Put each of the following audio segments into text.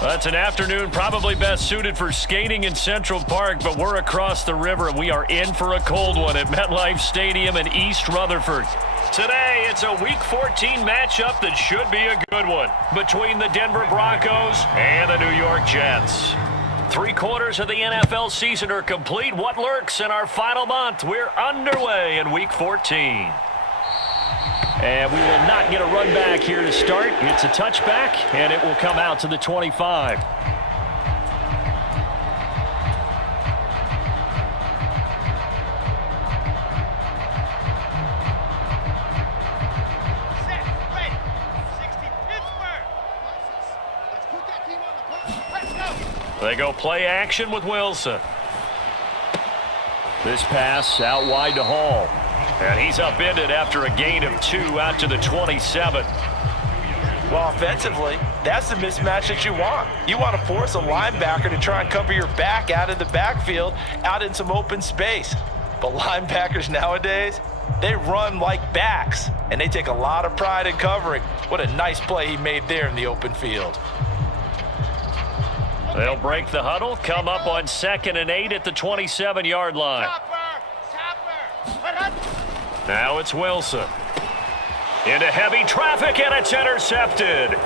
That's an afternoon probably best suited for skating in Central Park, but we're across the river and we are in for a cold one at MetLife Stadium in East Rutherford. Today, it's a Week 14 matchup that should be a good one between the Denver Broncos and the New York Jets. 3/4 of the NFL season are complete. What lurks in our final month? We're underway in Week 14. And we will not get a run back here to start. It's a touchback, and it will come out to the 25. They go play action with Wilson. This pass out wide to Hall. And he's upended after a gain of 2 out to the 27. Well, offensively, that's the mismatch that you want. You want to force a linebacker to try and cover your back out of the backfield, out in some open space. But linebackers nowadays, they run like backs, and they take a lot of pride in covering. What a nice play he made there in the open field. They'll break the huddle, come up on 2nd and 8 at the 27-yard line. Now it's Wilson. Into heavy traffic, and it's intercepted.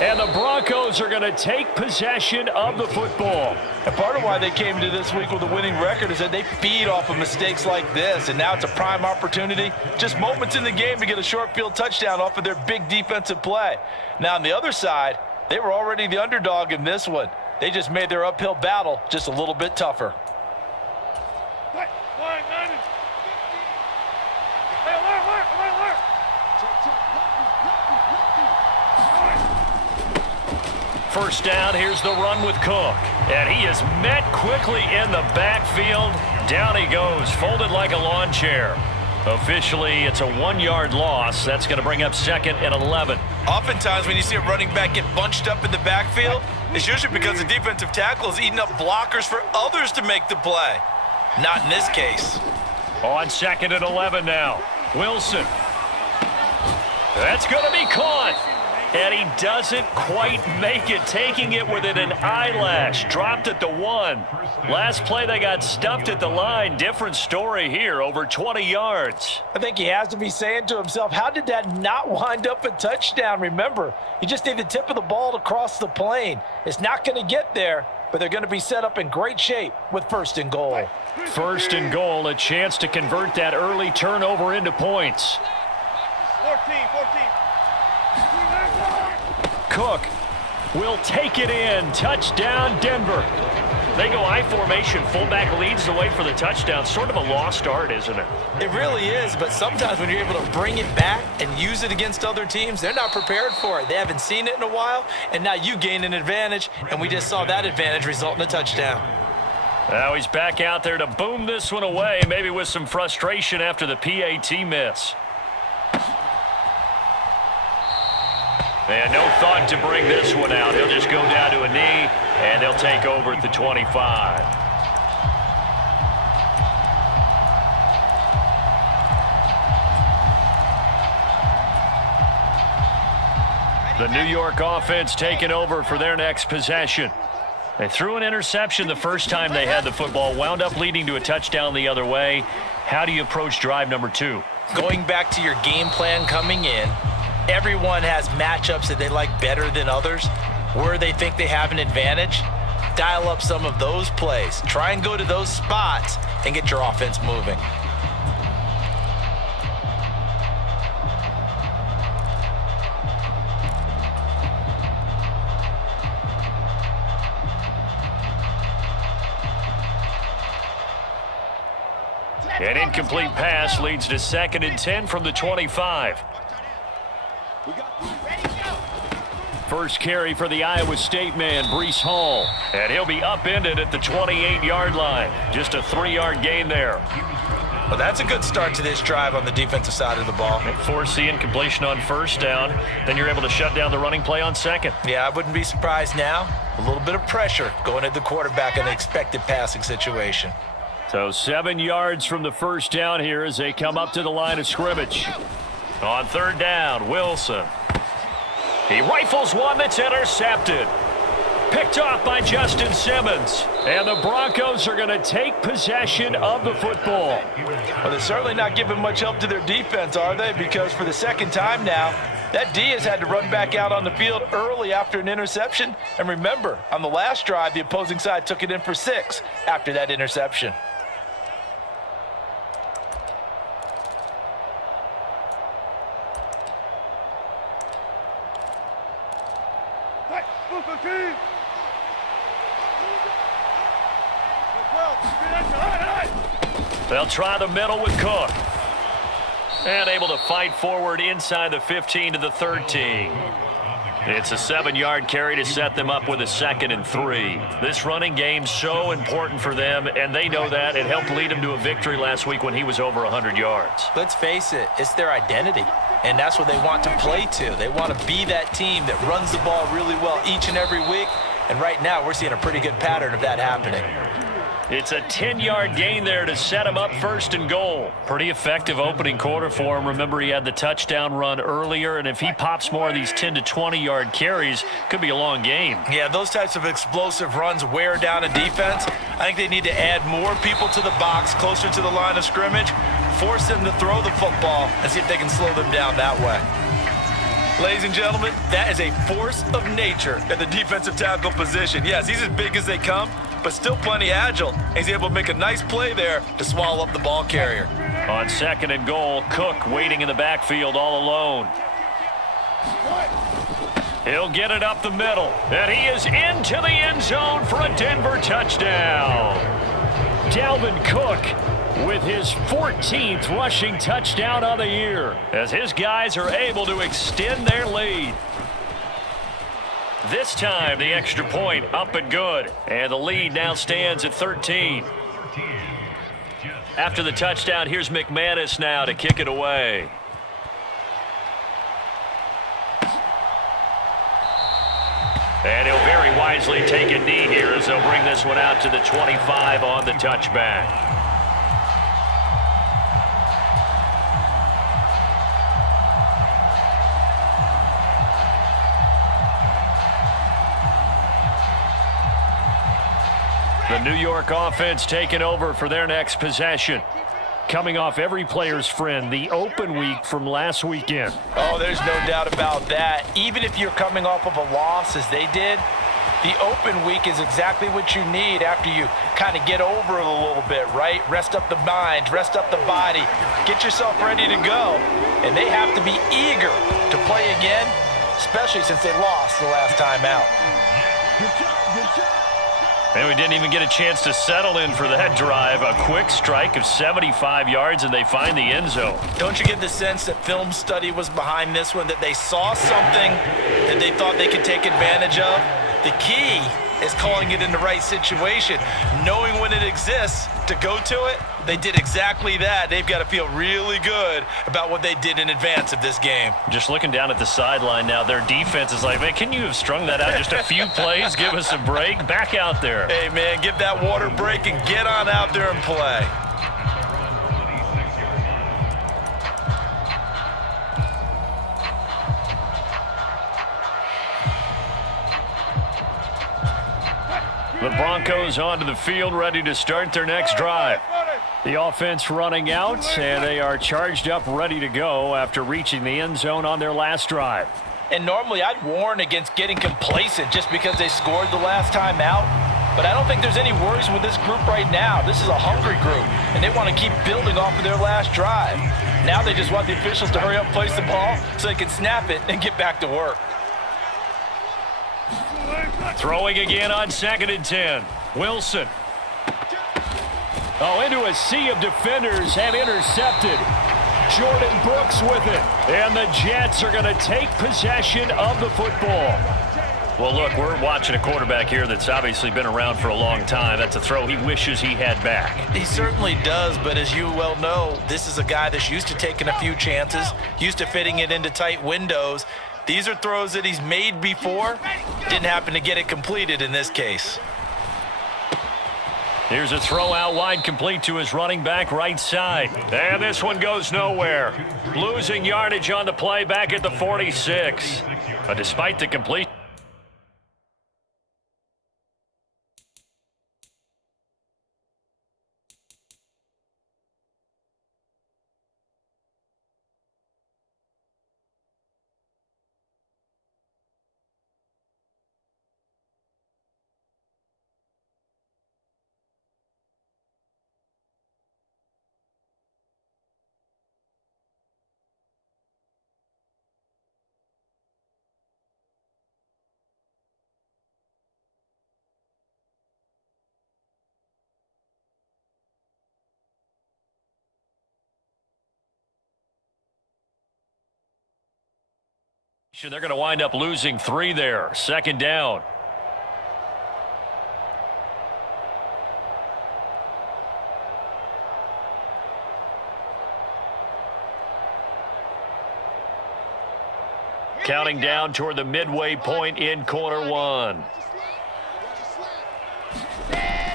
And the Broncos are going to take possession of the football. And part of why they came into this week with a winning record is that they feed off of mistakes like this, and now it's a prime opportunity, just moments in the game to get a short field touchdown off of their big defensive play. Now on the other side, they were already the underdog in this one. They just made their uphill battle just a little bit tougher. First down, here's the run with Cook. And he is met quickly in the backfield. Down he goes, folded like a lawn chair. Officially, it's a 1-yard loss. That's going to bring up 2nd and 11. Oftentimes, when you see a running back get bunched up in the backfield, it's usually because the defensive tackle is eating up blockers for others to make the play. Not in this case. On 2nd and 11 now. Wilson. That's going to be caught. And he doesn't quite make it, taking it within an eyelash. Dropped at the 1. Last play, they got stuffed at the line. Different story here, over 20 yards. I think he has to be saying to himself, how did that not wind up a touchdown? Remember, you just need the tip of the ball to cross the plane. It's not going to get there, but they're going to be set up in great shape with 1st and goal. 1st and goal, a chance to convert that early turnover into points. 14. Cook will take it in. Touchdown, Denver. They go I formation. Fullback leads the way for the touchdown. Sort of a lost art, isn't it? It really is, but sometimes when you're able to bring it back and use it against other teams, they're not prepared for it. They haven't seen it in a while, and now you gain an advantage, and we just saw that advantage result in a touchdown. Now he's back out there to boom this one away, maybe with some frustration after the PAT miss. And no thought to bring this one out. He'll just go down to a knee, and they'll take over at the 25. The New York offense taking over for their next possession. They threw an interception the first time they had the football, wound up leading to a touchdown the other way. How do you approach drive number 2? Going back to your game plan coming in, everyone has matchups that they like better than others, where they think they have an advantage. Dial up some of those plays. Try and go to those spots and get your offense moving. An incomplete pass leads to 2nd and 10 from the 25. First carry for the Iowa State man, Breece Hall. And he'll be upended at the 28-yard line. Just a 3-yard gain there. Well, that's a good start to this drive on the defensive side of the ball. Force the incompletion on 1st down. Then you're able to shut down the running play on 2nd. Yeah, I wouldn't be surprised now. A little bit of pressure going at the quarterback in an expected passing situation. So 7 yards from the 1st down here as they come up to the line of scrimmage. On 3rd down, Wilson. He rifles one that's intercepted. Picked off by Justin Simmons. And the Broncos are going to take possession of the football. Well, they're certainly not giving much help to their defense, are they? Because for the second time now, that D has had to run back out on the field early after an interception. And remember, on the last drive, the opposing side took it in for 6 after that interception. They'll try the middle with Cook. And able to fight forward inside the 15 to the 13. It's a 7-yard carry to set them up with a 2nd and 3. This running game so important for them, and they know that. It helped lead them to a victory last week when he was over 100 yards. Let's face it, it's their identity, and that's what they want to play to. They want to be that team that runs the ball really well each and every week, and right now we're seeing a pretty good pattern of that happening. It's a 10-yard gain there to set him up 1st and goal. Pretty effective opening quarter for him. Remember, he had the touchdown run earlier, and if he pops more of these 10 to 20-yard carries, could be a long game. Yeah, those types of explosive runs wear down a defense. I think they need to add more people to the box, closer to the line of scrimmage, force them to throw the football, and see if they can slow them down that way. Ladies and gentlemen, that is a force of nature at the defensive tackle position. Yes, he's as big as they come, but still plenty agile. He's able to make a nice play there to swallow up the ball carrier. On 2nd and goal, Cook waiting in the backfield all alone. He'll get it up the middle, and he is into the end zone for a Denver touchdown. Dalvin Cook with his 14th rushing touchdown of the year, as his guys are able to extend their lead. This time, the extra point up and good. And the lead now stands at 13. After the touchdown, here's McManus now to kick it away. And he'll very wisely take a knee here as they'll bring this one out to the 25 on the touchback. The New York offense taking over for their next possession. Coming off every player's friend, the open week from last weekend. Oh, there's no doubt about that. Even if you're coming off of a loss as they did, the open week is exactly what you need after you kind of get over it a little bit, right? Rest up the mind, rest up the body, get yourself ready to go. And they have to be eager to play again, especially since they lost the last time out. And we didn't even get a chance to settle in for that drive. A quick strike of 75 yards, and they find the end zone. Don't you get the sense that film study was behind this one, that they saw something that they thought they could take advantage of? The key is calling it in the right situation, knowing when it exists to go to it. They did exactly that. They've got to feel really good about what they did in advance of this game. Just looking down at the sideline now, their defense is like, man, can you have strung that out just a few plays? Give us a break. Back out there. Hey, man, give that water break and get on out there and play. The Broncos onto the field, ready to start their next drive. The offense running out, and they are charged up, ready to go after reaching the end zone on their last drive. And normally I'd warn against getting complacent just because they scored the last time out. But I don't think there's any worries with this group right now. This is a hungry group, and they want to keep building off of their last drive. Now they just want the officials to hurry up and place the ball so they can snap it and get back to work. Throwing again on 2nd and 10. Wilson. Oh, into a sea of defenders and intercepted. Jordan Brooks with it. And the Jets are going to take possession of the football. Well, look, we're watching a quarterback here that's obviously been around for a long time. That's a throw he wishes he had back. He certainly does, but as you well know, this is a guy that's used to taking a few chances, used to fitting it into tight windows. These are throws that he's made before. Didn't happen to get it completed in this case. Here's a throw out wide, complete to his running back right side. And this one goes nowhere. Losing yardage on the play back at the 46. But despite the completion, They're going to wind up losing 3 there. Second down. Counting down toward the midway point in quarter 1.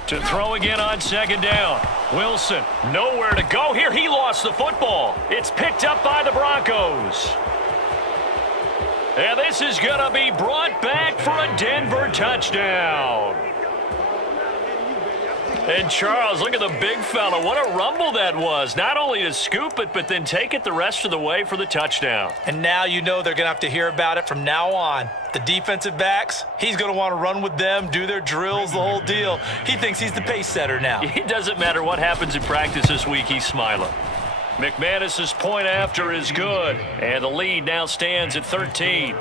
To throw again on second down. Wilson, nowhere to go here. He lost the football. It's picked up by the Broncos. And this is going to be brought back for a Denver touchdown. And Charles, look at the big fella. What a rumble that was. Not only to scoop it, but then take it the rest of the way for the touchdown. And now you know they're going to have to hear about it from now on. The defensive backs, he's going to want to run with them, do their drills, the whole deal. He thinks he's the pace setter now. It doesn't matter what happens in practice this week, he's smiling. McManus's point after is good, and the lead now stands at 13.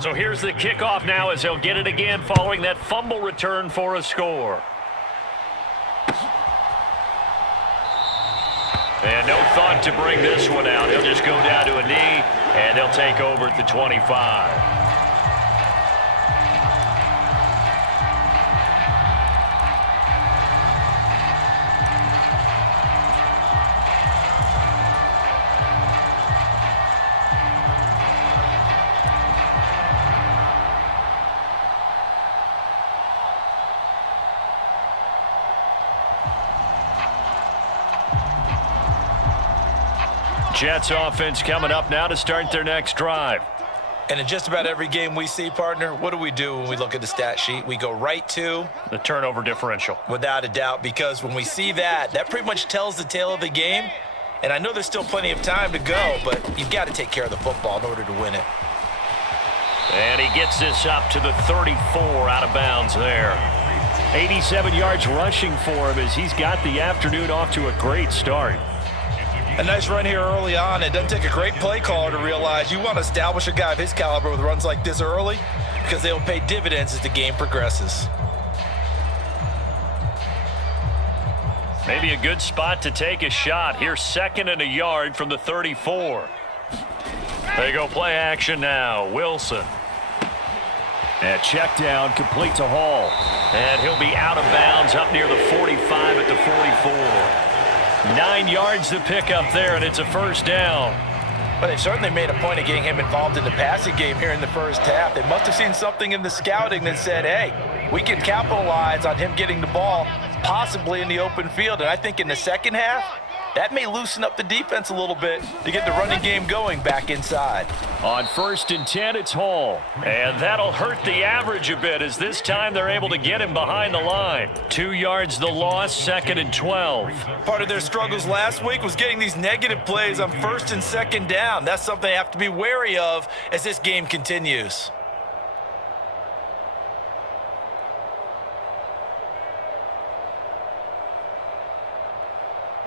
So here's the kickoff now as he'll get it again following that fumble return for a score. And no thought to bring this one out. He'll just go down to a knee, and they'll take over at the 25. Jets offense coming up now to start their next drive. And in just about every game we see, partner, what do when we look at the stat sheet? We go right to the turnover differential. Without a doubt, because when we see that pretty much tells the tale of the game. And I know there's still plenty of time to go, but you've got to take care of the football in order to win it. And he gets this up to the 34 out of bounds there. 87 yards rushing for him as he's got the afternoon off to a great start. A nice run here early on. It doesn't take a great play caller to realize you want to establish a guy of his caliber with runs like this early because they will pay dividends as the game progresses. Maybe a good spot to take a shot. Here's 2nd and a yard from the 34. They go play action now. Wilson. And check down complete to Hall. And he'll be out of bounds up near the 45 at the 44. 9 yards to pick up there, and it's a first down. But they certainly made a point of getting him involved in the passing game here in the first half. They must have seen something in the scouting that said, hey, we can capitalize on him getting the ball possibly in the open field. And I think in the second half, that may loosen up the defense a little bit to get the running game going back inside. On 1st and 10, it's Hall. And that'll hurt the average a bit as this time they're able to get him behind the line. 2 yards the loss, 2nd and 12. Part of their struggles last week was getting these negative plays on 1st and 2nd down. That's something they have to be wary of as this game continues.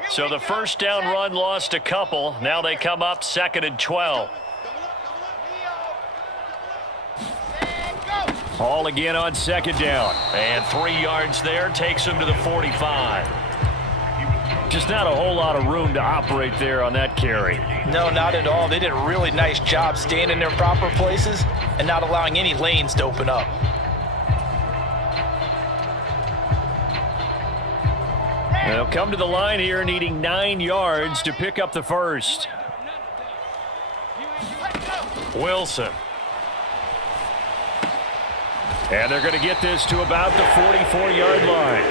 So the first down run lost a couple. Now they come up 2nd and 12. Hall again on 2nd down. And 3 yards there takes him to the 45. Just not a whole lot of room to operate there on that carry. No, not at all. They did a really nice job staying in their proper places and not allowing any lanes to open up. They'll come to the line here needing 9 yards to pick up the first. Wilson. And they're going to get this to about the 44-yard line.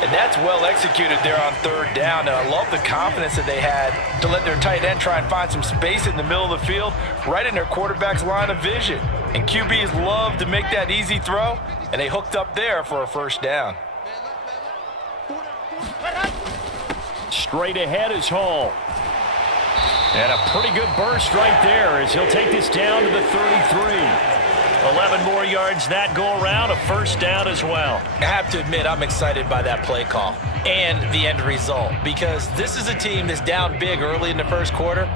And that's well executed there on 3rd down. And I love the confidence that they had to let their tight end try and find some space in the middle of the field, right in their quarterback's line of vision. And QBs love to make that easy throw, and they hooked up there for a first down. Straight ahead is Hall. And a pretty good burst right there as he'll take this down to the 33. 11 more yards that go around, a first down as well. I have to admit, I'm excited by that play call and the end result because this is a team that's down big early in the first quarter.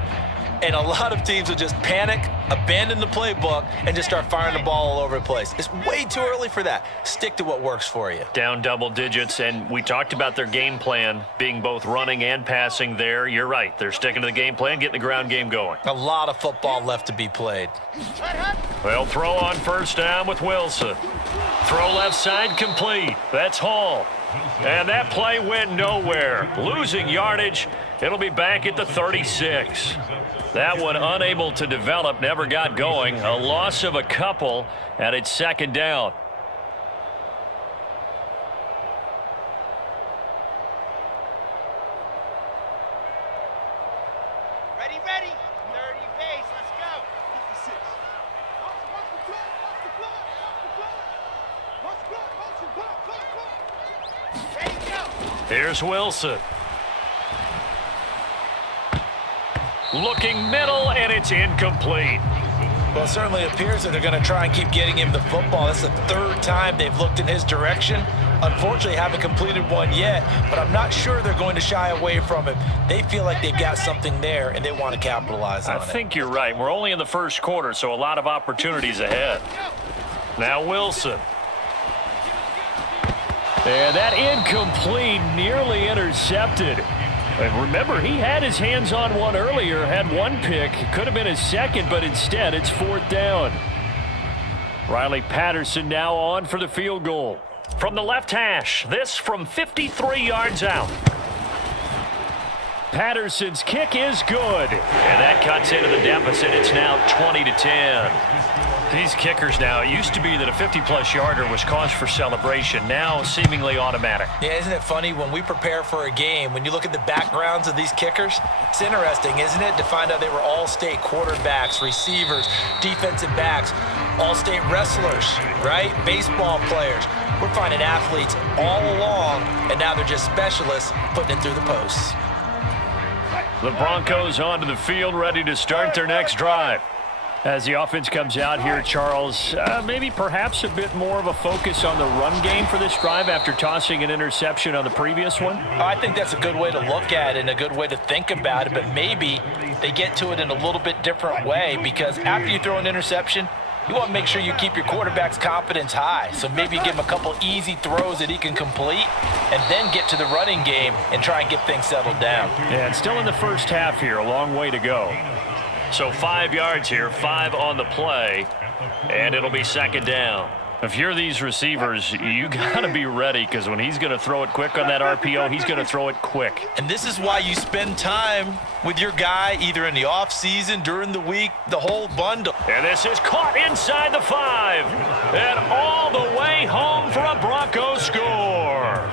And a lot of teams will just panic, abandon the playbook, and just start firing the ball all over the place. It's way too early for that. Stick to what works for you. Down double digits, and we talked about their game plan being both running and passing there. You're right. They're sticking to the game plan, getting the ground game going. A lot of football left to be played. They'll throw on first down with Wilson. Throw left side complete. That's Hall. And that play went nowhere. Losing yardage. It'll be back at the 36. That one unable to develop, never got going. A loss of a couple, and it's second down. Ready. 30 pace, let's go. 56. Ready, go. Here's Wilson. Looking middle, and it's incomplete. Well, it certainly appears that they're going to try and keep getting him the football. That's the third time they've looked in his direction. Unfortunately, haven't completed one yet, but I'm not sure they're going to shy away from him. They feel like they've got something there, and they want to capitalize on it. I think you're right. We're only in the first quarter, so a lot of opportunities ahead. Now Wilson. And that incomplete, nearly intercepted. And remember, he had his hands on one earlier, had one pick. Could have been his second, but instead it's fourth down. Riley Patterson now on for the field goal. From the left hash, this from 53 yards out. Patterson's kick is good. And that cuts into the deficit. It's now 20-10. These kickers now, it used to be that a 50-plus yarder was cause for celebration. Now seemingly automatic. Yeah, isn't it funny when we prepare for a game, when you look at the backgrounds of these kickers, it's interesting, isn't it, to find out they were all-state quarterbacks, receivers, defensive backs, all-state wrestlers, right? Baseball players. We're finding athletes all along, and now they're just specialists putting it through the posts. The Broncos onto the field, ready to start their next drive. As the offense comes out here, Charles, maybe perhaps a bit more of a focus on the run game for this drive after tossing an interception on the previous one? I think that's a good way to look at it and a good way to think about it, but maybe they get to it in a little bit different way, because after you throw an interception, you want to make sure you keep your quarterback's confidence high. So maybe you give him a couple easy throws that he can complete and then get to the running game and try and get things settled down. Yeah, it's still in the first half here, a long way to go. So 5 yards here, 5 on the play, and it'll be second down. If you're these receivers, you got to be ready, because when he's going to throw it quick on that RPO, he's going to throw it quick. And this is why you spend time with your guy either in the offseason, during the week, the whole bundle. And this is caught inside the 5, and all the way home for a Broncos score.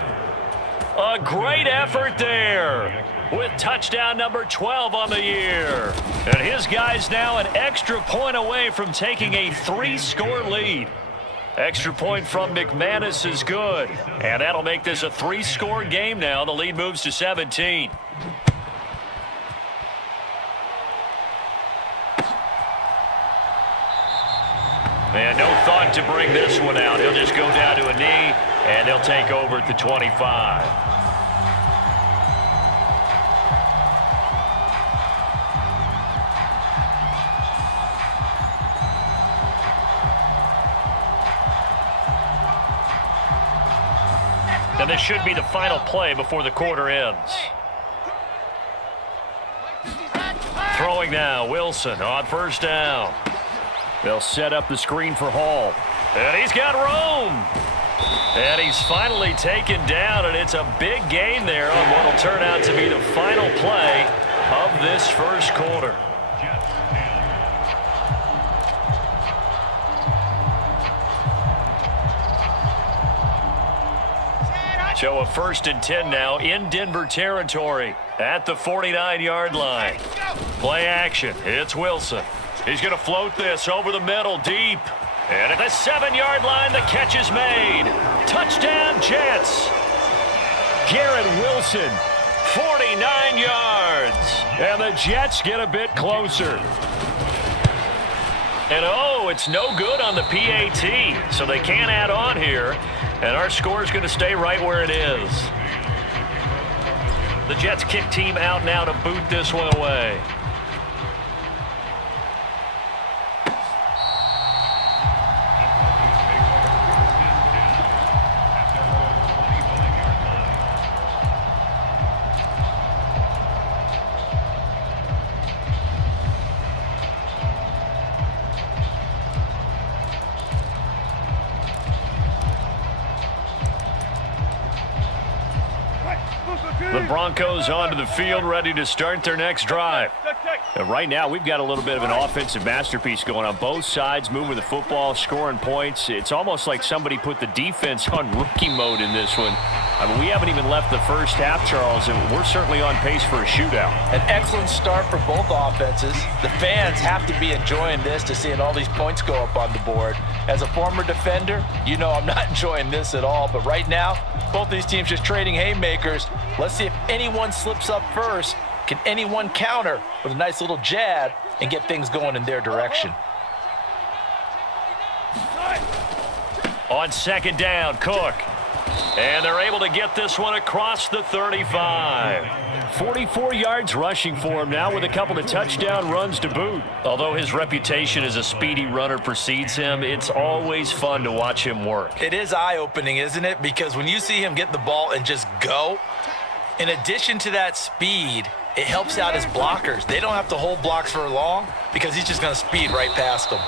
A great effort there, with touchdown number 12 on the year. And his guy's now an extra point away from taking a 3-score lead. Extra point from McManus is good. And that'll make this a 3-score game now. The lead moves to 17. And no thought to bring this one out. He'll just go down to a knee, and they'll take over at the 25. And this should be the final play before the quarter ends. Throwing now, Wilson on first down. They'll set up the screen for Hall. And he's got room. And he's finally taken down, and it's a big gain there on what will turn out to be the final play of this first quarter. So a 1st and 10 now in Denver territory at the 49-yard line. Play action. It's Wilson. He's going to float this over the middle deep. And at the 7-yard line, the catch is made. Touchdown, Jets. Garrett Wilson, 49 yards. And the Jets get a bit closer. And oh, it's no good on the PAT, so they can't add on here. And our score is going to stay right where it is. The Jets kick team out now to boot this one away. Broncos onto the field, ready to start their next drive. And right now, we've got a little bit of an offensive masterpiece going on. Both sides moving the football, scoring points. It's almost like somebody put the defense on rookie mode in this one. I mean, we haven't even left the first half, Charles, and we're certainly on pace for a shootout. An excellent start for both offenses. The fans have to be enjoying this to seeing all these points go up on the board. As a former defender, you know I'm not enjoying this at all. But right now, both these teams just trading haymakers. Let's see if anyone slips up first. Can anyone counter with a nice little jab and get things going in their direction? On second down, Cook. And they're able to get this one across the 35. 44 yards rushing for him now with a couple of touchdown runs to boot. Although his reputation as a speedy runner precedes him, it's always fun to watch him work. It is eye-opening, isn't it? Because when you see him get the ball and just go, in addition to that speed, it helps out his blockers. They don't have to hold blocks for long because he's just going to speed right past them.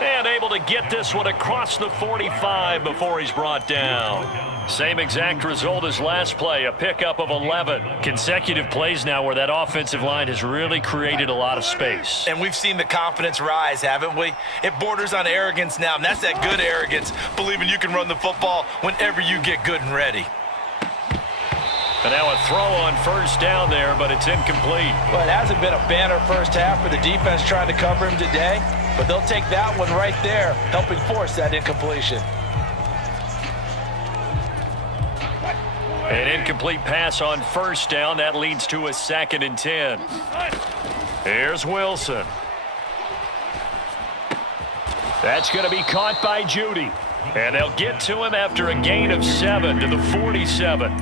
And able to get this one across the 45 before he's brought down. Same exact result as last play, a pickup of 11. Consecutive plays now where that offensive line has really created a lot of space. And we've seen the confidence rise, haven't we? It borders on arrogance now, and that's that good arrogance, believing you can run the football whenever you get good and ready. And now a throw on first down there, but it's incomplete. Well, it hasn't been a banner first half for the defense trying to cover him today, but they'll take that one right there, helping force that incompletion. An incomplete pass on first down. That leads to a 2nd and 10. Here's Wilson. That's going to be caught by Judy. And they'll get to him after a gain of 7 to the 47.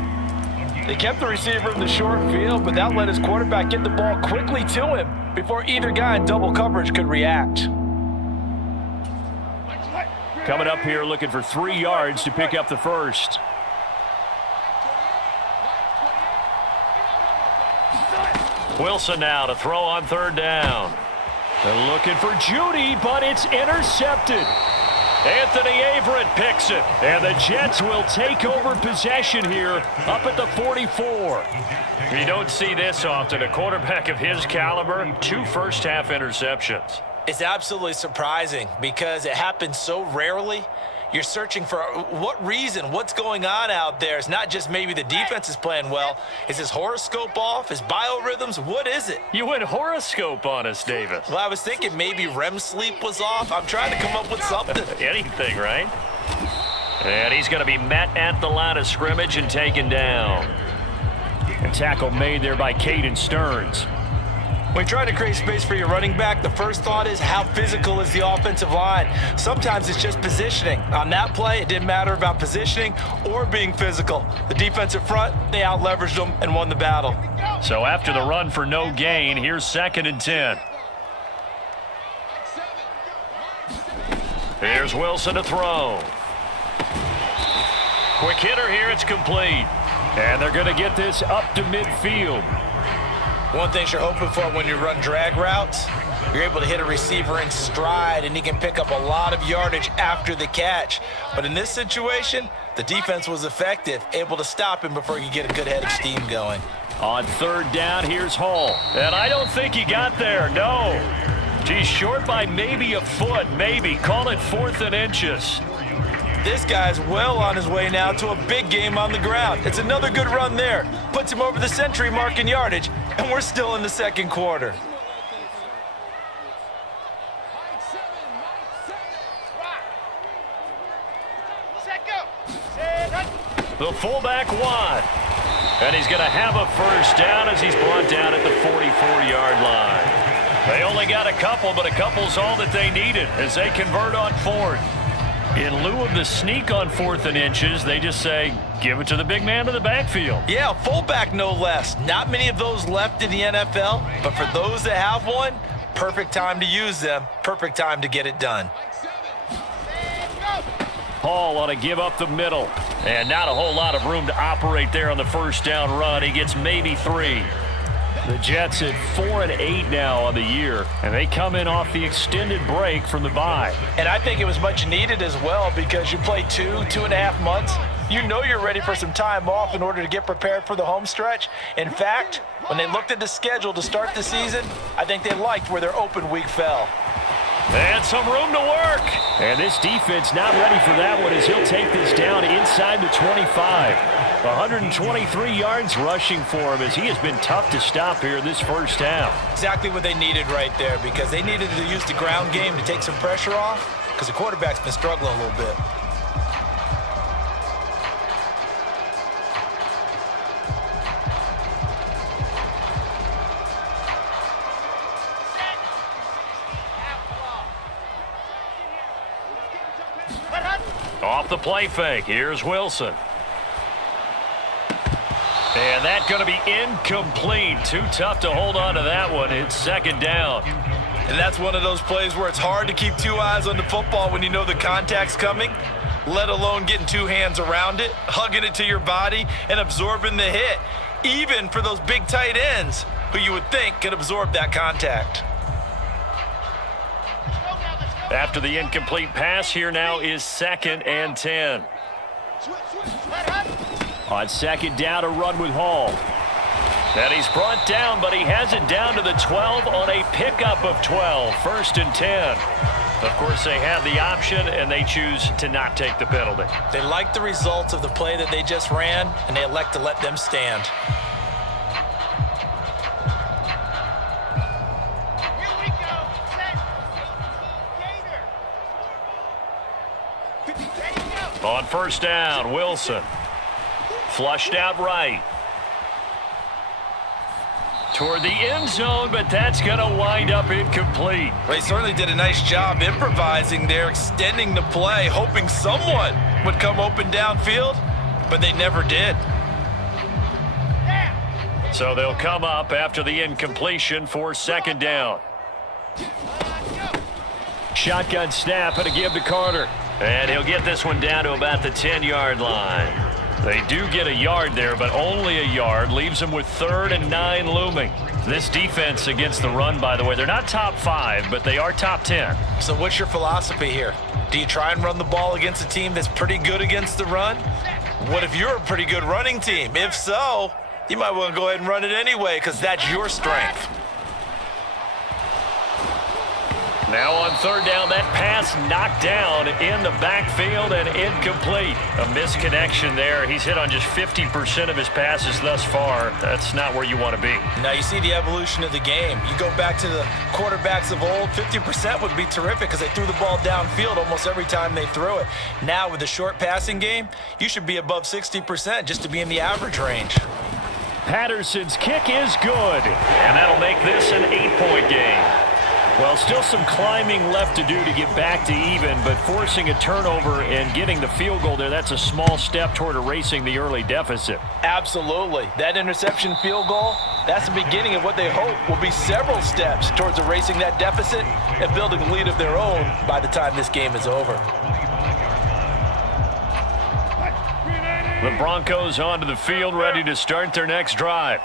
They kept the receiver in the short field, but that let his quarterback get the ball quickly to him before either guy in double coverage could react. Coming up here looking for 3 yards to pick up the first. Wilson now to throw on third down. They're looking for Judy, but it's intercepted. Anthony Averett picks it, and the Jets will take over possession here up at the 44. You don't see this often. A quarterback of his caliber, 2 first-half interceptions. It's absolutely surprising because it happens so rarely. You're searching for what reason, what's going on out there. It's not just maybe the defense is playing well. Is his horoscope off? His biorhythms? What is it? You went horoscope on us, Davis. Well, I was thinking maybe REM sleep was off. I'm trying to come up with something. Anything, right? And he's going to be met at the line of scrimmage and taken down. A tackle made there by Caden Stearns. When trying to create space for your running back, the first thought is how physical is the offensive line? Sometimes it's just positioning. On that play, it didn't matter about positioning or being physical. The defensive front, they out-leveraged them and won the battle. So after the run for no gain, here's 2nd and 10. Here's Wilson to throw. Quick hitter here, it's complete. And they're going to get this up to midfield. One thing you're hoping for when you run drag routes, you're able to hit a receiver in stride and he can pick up a lot of yardage after the catch. But in this situation, the defense was effective, able to stop him before he could get a good head of steam going. On third down, here's Hall. And I don't think he got there, no. He's short by maybe a foot, maybe. Call it 4th and inches. This guy's well on his way now to a big game on the ground. It's another good run there. Puts him over the century mark in yardage, and we're still in the second quarter. The fullback wide. And he's going to have a first down as he's brought down at the 44-yard line. They only got a couple, but a couple's all that they needed as they convert on 4th. In lieu of the sneak on 4th and inches, they just say, give it to the big man in the backfield. Yeah, fullback no less. Not many of those left in the NFL, but for those that have one, perfect time to use them, perfect time to get it done. Hall ought to give up the middle. And not a whole lot of room to operate there on the first down run. He gets maybe 3. The Jets at 4-8 now on the year, and they come in off the extended break from the bye. And I think it was much needed as well because you play 2.5 months. You know you're ready for some time off in order to get prepared for the home stretch. In fact, when they looked at the schedule to start the season, I think they liked where their open week fell. And some room to work. And this defense not ready for that one as he'll take this down inside the 25. 123 yards rushing for him as he has been tough to stop here this first half. Exactly what they needed right there because they needed to use the ground game to take some pressure off because the quarterback's been struggling a little bit. Off the play fake, here's Wilson. And that's going to be incomplete. Too tough to hold on to that one. It's second down. And that's one of those plays where it's hard to keep two eyes on the football when you know the contact's coming, let alone getting two hands around it, hugging it to your body, and absorbing the hit, even for those big tight ends who you would think could absorb that contact. After the incomplete pass, here now is 2nd and 10. On second down, a run with Hall. And he's brought down, but he has it down to the 12 on a pickup of 12. 1st and 10. Of course, they have the option, and they choose to not take the penalty. They like the results of the play that they just ran, and they elect to let them stand. On first down, Wilson. Flushed out right. Toward the end zone, but that's going to wind up incomplete. Well, he certainly did a nice job improvising there, extending the play, hoping someone would come open downfield, but they never did. So they'll come up after the incompletion for second down. Shotgun snap and a give to Carter. And he'll get this one down to about the 10-yard line. They do get a yard there, but only a yard. Leaves them with 3rd and 9 looming. This defense against the run, by the way, they're not top 5, but they are top 10. So what's your philosophy here? Do you try and run the ball against a team that's pretty good against the run? What if you're a pretty good running team? If so, you might want to go ahead and run it anyway because that's your strength. Now on third down, that pass knocked down in the backfield and incomplete. A misconnection there. He's hit on just 50% of his passes thus far. That's not where you want to be. Now you see the evolution of the game. You go back to the quarterbacks of old, 50% would be terrific because they threw the ball downfield almost every time they threw it. Now with the short passing game, you should be above 60% just to be in the average range. Patterson's kick is good, and that'll make this an 8-point game. Well, still some climbing left to do to get back to even, but forcing a turnover and getting the field goal there, that's a small step toward erasing the early deficit. Absolutely. That interception field goal, that's the beginning of what they hope will be several steps towards erasing that deficit and building a lead of their own by the time this game is over. The Broncos onto the field, ready to start their next drive.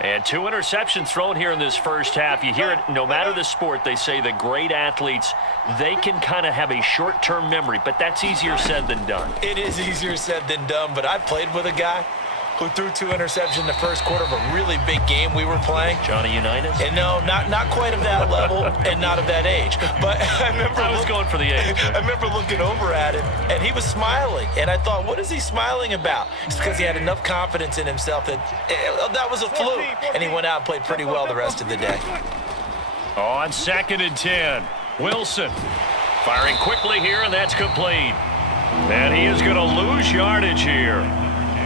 And 2 interceptions thrown here in this first half. You hear it, no matter the sport, they say the great athletes, they can kind of have a short-term memory, but that's easier said than done. It is easier said than done, but I played with a guy who threw 2 interceptions in the first quarter of a really big game we were playing. Johnny Unitas? And no, not quite of that level and not of that age. But I was going for the age. I remember looking over at him, and he was smiling. And I thought, what is he smiling about? It's because he had enough confidence in himself that that was a fluke. And he went out and played pretty well the rest of the day. On 2nd and 10, Wilson firing quickly here, and that's complete. And he is going to lose yardage here.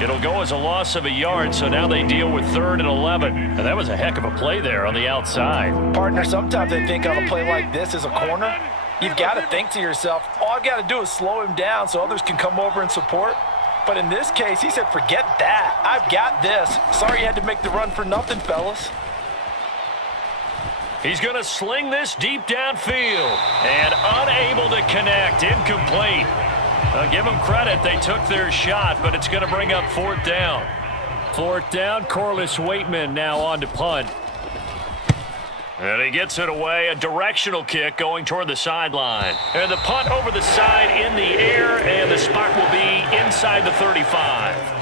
It'll go as a loss of a yard, so now they deal with 3rd and 11. And that was a heck of a play there on the outside. Partner, sometimes I think on a play like this as a corner, you've got to think to yourself, all I've got to do is slow him down so others can come over and support. But in this case, he said, forget that. I've got this. Sorry you had to make the run for nothing, fellas. He's going to sling this deep downfield and unable to connect. Incomplete. Give them credit. They took their shot, but it's going to bring up 4th down. 4th down, Corliss Waitman now on to punt. And he gets it away, a directional kick going toward the sideline. And the punt over the side in the air, and the spot will be inside the 35.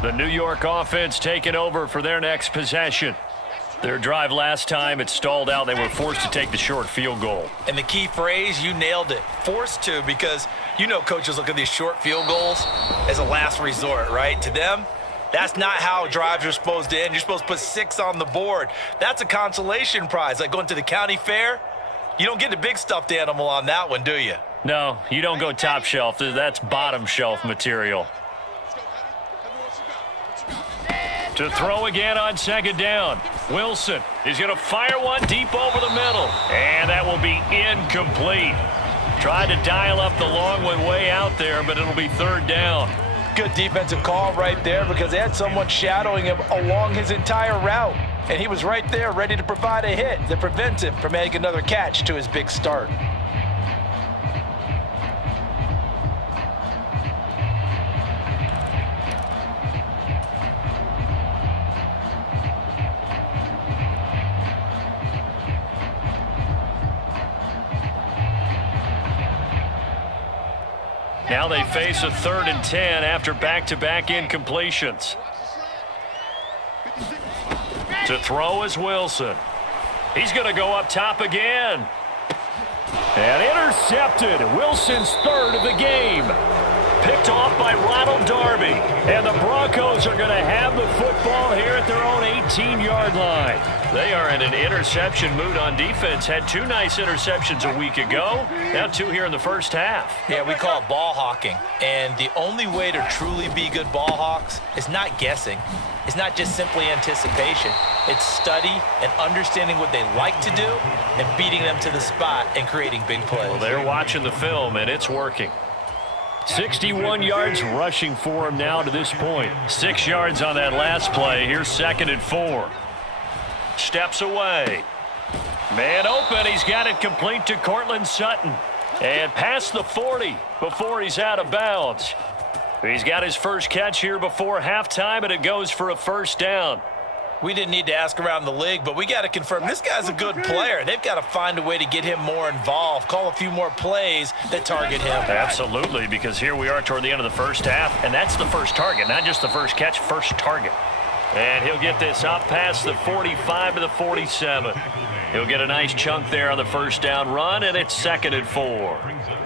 The New York offense taking over for their next possession. Their drive last time, it stalled out. They were forced to take the short field goal. And the key phrase, you nailed it, forced to, because you know coaches look at these short field goals as a last resort, right? To them, that's not how drives are supposed to end. You're supposed to put 6 on the board. That's a consolation prize, like going to the county fair. You don't get the big stuffed animal on that one, do you? No, you don't go top shelf. That's bottom shelf material. To throw again on 2nd down. Wilson is going to fire one deep over the middle. And that will be incomplete. Tried to dial up the long one way out there, but it'll be 3rd down. Good defensive call right there, because they had someone shadowing him along his entire route. And he was right there ready to provide a hit that prevents him from making another catch to his big start. Now they face a 3rd and 10 after back-to-back incompletions. To throw is Wilson. He's going to go up top again. And intercepted. Wilson's 3rd of the game. Picked off by Ronald Darby. And the Broncos are going to have the football here at their own 18-yard line. They are in an interception mood on defense. Had 2 nice interceptions a week ago. Now 2 here in the first half. Yeah, we call it ball hawking. And the only way to truly be good ball hawks is not guessing. It's not just simply anticipation. It's study and understanding what they like to do and beating them to the spot and creating big plays. Well, they're watching the film, and it's working. 61 yards rushing for him now to this point. 6 yards on that last play. Here's 2nd and 4. Steps away. Man open. He's got it complete to Cortland Sutton. And past the 40 before he's out of bounds. He's got his first catch here before halftime, and it goes for a 1st down. We didn't need to ask around the league, but we got to confirm this guy's a good player. They've got to find a way to get him more involved, call a few more plays that target him. Absolutely, because here we are toward the end of the first half, and that's the first target, not just the first catch, first target. And he'll get this up past the 45 to the 47. He'll get a nice chunk there on the 1st down run, and it's 2nd and 4.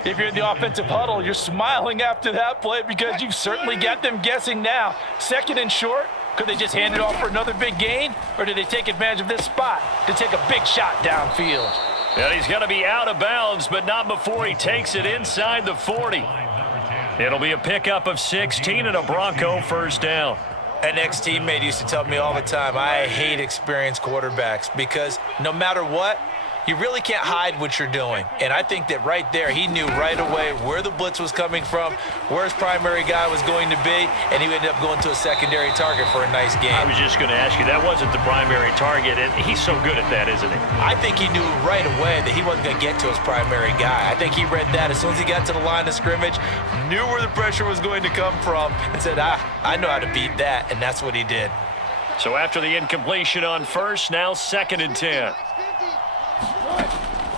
If you're in the offensive huddle, you're smiling after that play because you've certainly got them guessing now. 2nd and short. Could they just hand it off for another big gain, or did they take advantage of this spot to take a big shot downfield? And he's going to be out of bounds, but not before he takes it inside the 40. It'll be a pickup of 16 and a Bronco 1st down. An ex-teammate used to tell me all the time, I hate experienced quarterbacks because no matter what, you really can't hide what you're doing. And I think that right there, he knew right away where the blitz was coming from, where his primary guy was going to be, and he ended up going to a secondary target for a nice game. I was just going to ask you, that wasn't the primary target, and he's so good at that, isn't he? I think he knew right away that he wasn't going to get to his primary guy. I think he read that as soon as he got to the line of scrimmage, knew where the pressure was going to come from, and said, I know how to beat that, and that's what he did. So after the incompletion on 1st, now 2nd and 10.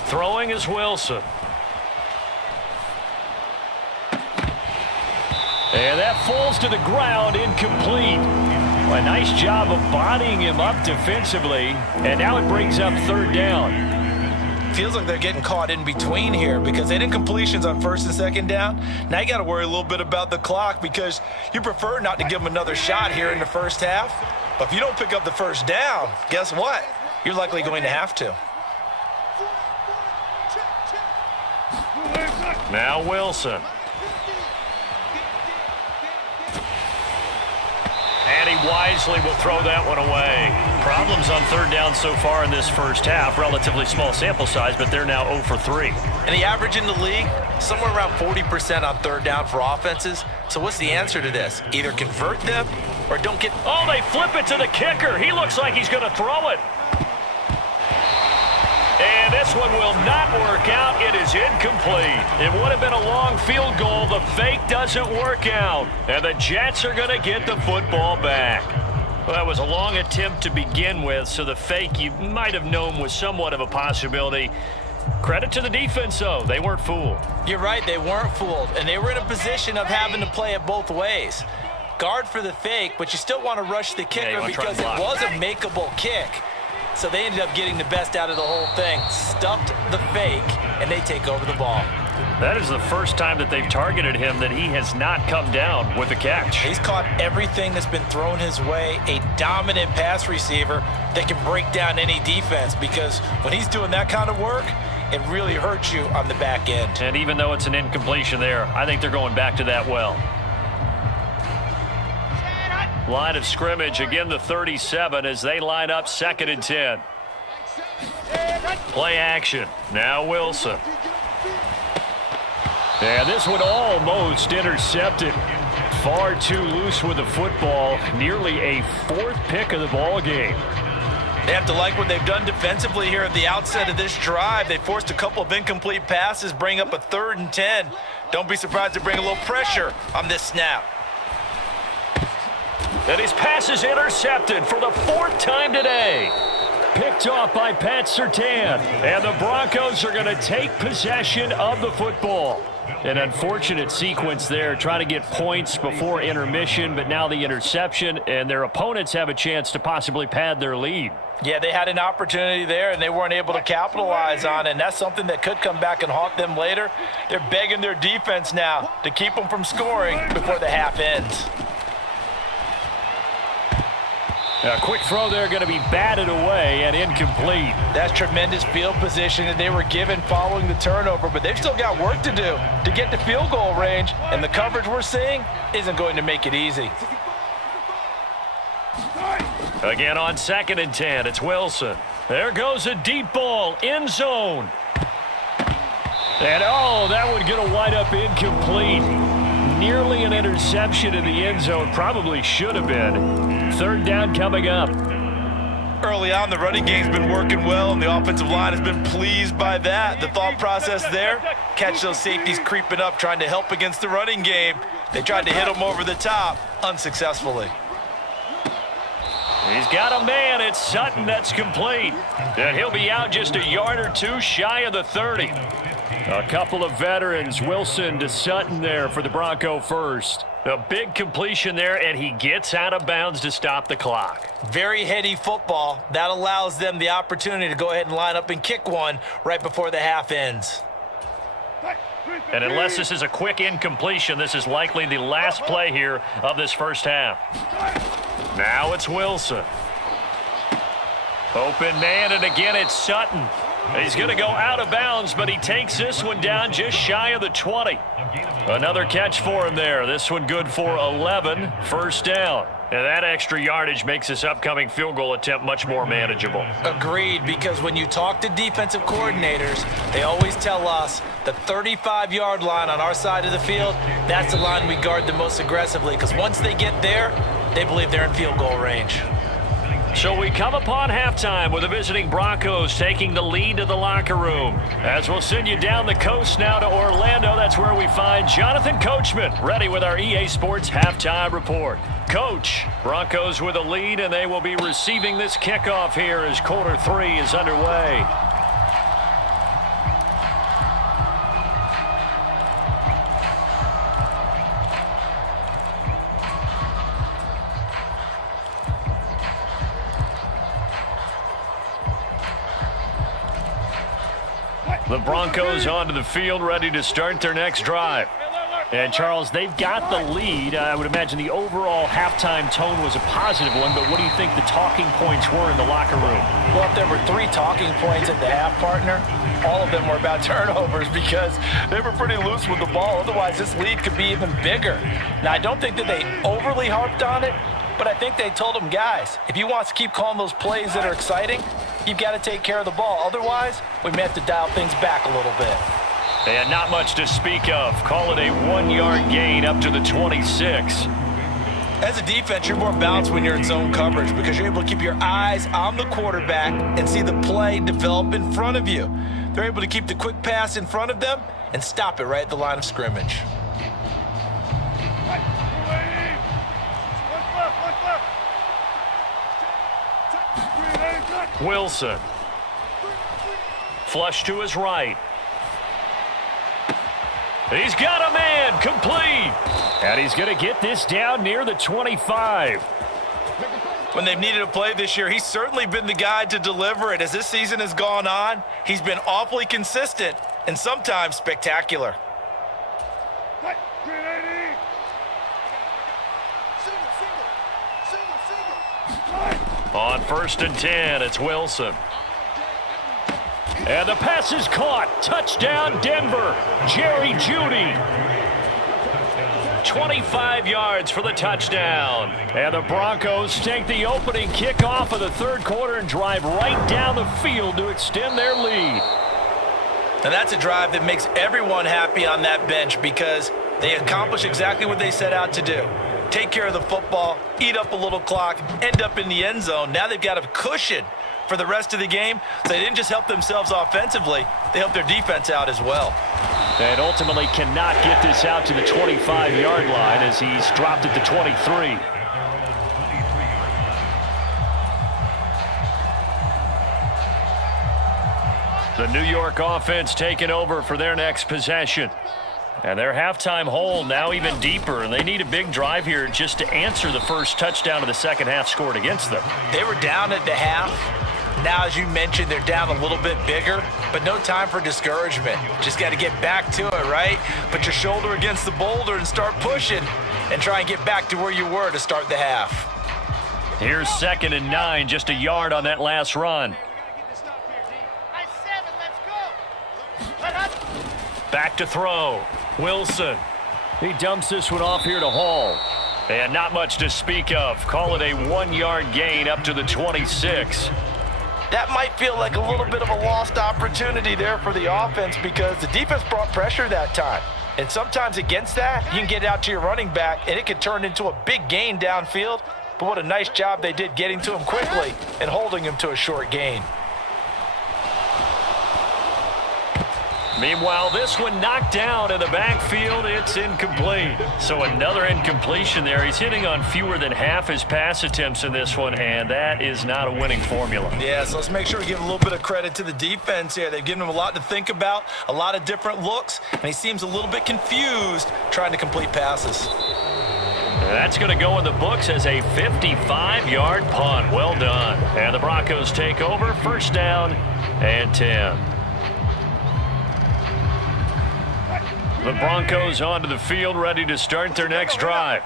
Throwing is Wilson. And that falls to the ground, incomplete. A nice job of bodying him up defensively. And now it brings up 3rd down. Feels like they're getting caught in between here because they did completions on 1st and 2nd down. Now you got to worry a little bit about the clock because you prefer not to give them another shot here in the first half. But if you don't pick up the 1st down, guess what? You're likely going to have to. Now Wilson. And he wisely will throw that one away. Problems on third down so far in this first half. Relatively small sample size, but they're now 0 for 3. And the average in the league, somewhere around 40% on third down for offenses. So what's the answer to this? Either convert them or don't get... Oh, they flip it to the kicker. He looks like he's going to throw it. And this one will not work out. It is incomplete. It would have been a long field goal. The fake doesn't work out. And the Jets are going to get the football back. Well, that was a long attempt to begin with, so the fake you might have known was somewhat of a possibility. Credit to the defense, though. They weren't fooled. You're right, they weren't fooled. And they were in a position of having to play it both ways. Guard for the fake, but you still want to rush the kicker because it was a makeable kick. So they ended up getting the best out of the whole thing. Stuffed the fake, and they take over the ball. That is the first time that they've targeted him that he has not come down with a catch. He's caught everything that's been thrown his way. A dominant pass receiver that can break down any defense, because when he's doing that kind of work, it really hurts you on the back end. And even though it's an incompletion there, I think they're going back to that well. Line of scrimmage, again the 37 as they line up 2nd and 10. Play action. Now Wilson. And this one almost intercepted. Far too loose with the football. Nearly a 4th pick of the ball game. They have to like what they've done defensively here at the outset of this drive. They forced a couple of incomplete passes, bring up a 3rd and 10. Don't be surprised to bring a little pressure on this snap. And his pass is intercepted for the 4th time today. Picked off by Pat Surtain. And the Broncos are going to take possession of the football. An unfortunate sequence there, trying to get points before intermission, but now the interception, and their opponents have a chance to possibly pad their lead. Yeah, they had an opportunity there, and they weren't able to capitalize on it, and that's something that could come back and haunt them later. They're begging their defense now to keep them from scoring before the half ends. A quick throw there going to be batted away and incomplete. That's tremendous field position that they were given following the turnover, but they've still got work to do to get to field goal range, and the coverage we're seeing isn't going to make it easy. Again on 2nd and 10, it's Wilson. There goes a deep ball, end zone. And oh, that one going to wind up incomplete. Nearly an interception in the end zone, probably should have been. 3rd down coming up. Early on, the running game's been working well, and the offensive line has been pleased by that. The thought process there, catch those safeties creeping up, trying to help against the running game. They tried to hit them over the top, unsuccessfully. He's got a man. It's Sutton. That's complete. And he'll be out just a yard or two shy of the 30. A couple of veterans, Wilson to Sutton there for the Bronco first. A big completion there, and he gets out of bounds to stop the clock. Very heady football. That allows them the opportunity to go ahead and line up and kick one right before the half ends. And unless this is a quick incompletion, this is likely the last play here of this first half. Now it's Wilson. Open man, and again it's Sutton. He's going to go out of bounds, but he takes this one down just shy of the 20. Another catch for him there. This one good for 11, 1st down. And that extra yardage makes this upcoming field goal attempt much more manageable. Agreed, because when you talk to defensive coordinators, they always tell us the 35-yard line on our side of the field, that's the line we guard the most aggressively, because once they get there, they believe they're in field goal range. So we come upon halftime with the visiting Broncos taking the lead to the locker room. As we'll send you down the coast now to Orlando, that's where we find Jonathan Coachman ready with our EA Sports halftime report. Coach, Broncos with a lead, and they will be receiving this kickoff here as quarter 3 is underway. The Broncos onto the field, ready to start their next drive. And, Charles, they've got the lead. I would imagine the overall halftime tone was a positive one, but what do you think the talking points were in the locker room? Well, if there were 3 talking points at the half, partner, all of them were about turnovers because they were pretty loose with the ball. Otherwise, this lead could be even bigger. Now, I don't think that they overly harped on it, But I think they told him, guys, if he wants to keep calling those plays that are exciting, you've got to take care of the ball. Otherwise, we may have to dial things back a little bit. And not much to speak of. Call it a 1-yard gain up to the 26. As a defense, you're more balanced when you're in zone coverage because you're able to keep your eyes on the quarterback and see the play develop in front of you. They're able to keep the quick pass in front of them and stop it right at the line of scrimmage. Wilson. Flush to his right. He's got a man, complete. And he's going to get this down near the 25. When they've needed a play this year, he's certainly been the guy to deliver it. As this season has gone on, he's been awfully consistent and sometimes spectacular. On 1st and 10, it's Wilson. And the pass is caught. Touchdown, Denver. Jerry Jeudy. 25 yards for the touchdown. And the Broncos take the opening kickoff of the third quarter and drive right down the field to extend their lead. And that's a drive that makes everyone happy on that bench because they accomplish exactly what they set out to do. Take care of the football, eat up a little clock, end up in the end zone. Now they've got a cushion for the rest of the game. So they didn't just help themselves offensively, they helped their defense out as well. And ultimately cannot get this out to the 25-yard line as he's dropped at the 23. The New York offense taking over for their next possession. And their halftime hole now even deeper, and they need a big drive here just to answer the first touchdown of the second half scored against them. They were down at the half. Now, as you mentioned, they're down a little bit bigger, but no time for discouragement. Just got to get back to it, right? Put your shoulder against the boulder and start pushing and try and get back to where you were to start the half. Here's 2nd and 9, just a yard on that last run. Back to throw. Wilson. He dumps this one off here to Hall. And not much to speak of. Call it a 1-yard gain up to the 26. That might feel like a little bit of a lost opportunity there for the offense because the defense brought pressure that time. And sometimes against that, you can get out to your running back and it can turn into a big gain downfield. But what a nice job they did getting to him quickly and holding him to a short gain. Meanwhile, this one knocked down in the backfield. It's incomplete. So another incompletion there. He's hitting on fewer than half his pass attempts in this one, and that is not a winning formula. Yeah, so let's make sure we give a little bit of credit to the defense here. They've given him a lot to think about, a lot of different looks, and he seems a little bit confused trying to complete passes. That's going to go in the books as a 55-yard punt. Well done. And the Broncos take over. 1st down and 10. The Broncos onto the field, ready to start their next drive.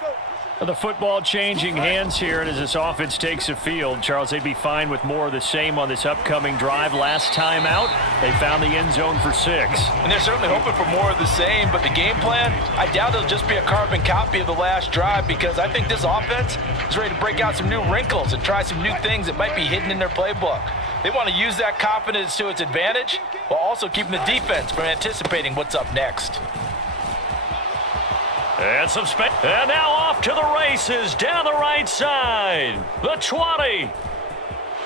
The football changing hands here, and as this offense takes the field, Charles, they'd be fine with more of the same on this upcoming drive. Last time out, they found the end zone for 6. And they're certainly hoping for more of the same, but the game plan, I doubt it'll just be a carbon copy of the last drive because I think this offense is ready to break out some new wrinkles and try some new things that might be hidden in their playbook. They want to use that confidence to its advantage while also keeping the defense from anticipating what's up next. And some space. And now off to the races down the right side. The 20.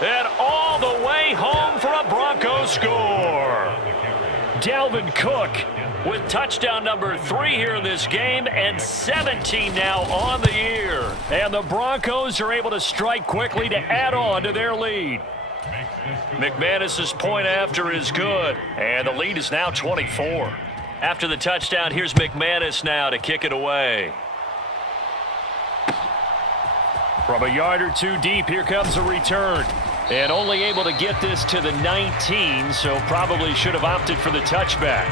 And all the way home for a Broncos score. Dalvin Cook with touchdown number 3 here in this game and 17 now on the year. And the Broncos are able to strike quickly to add on to their lead. McManus's point after is good. And the lead is now 24. After the touchdown, here's McManus now to kick it away. From a yard or two deep, here comes a return. And only able to get this to the 19, so probably should have opted for the touchback.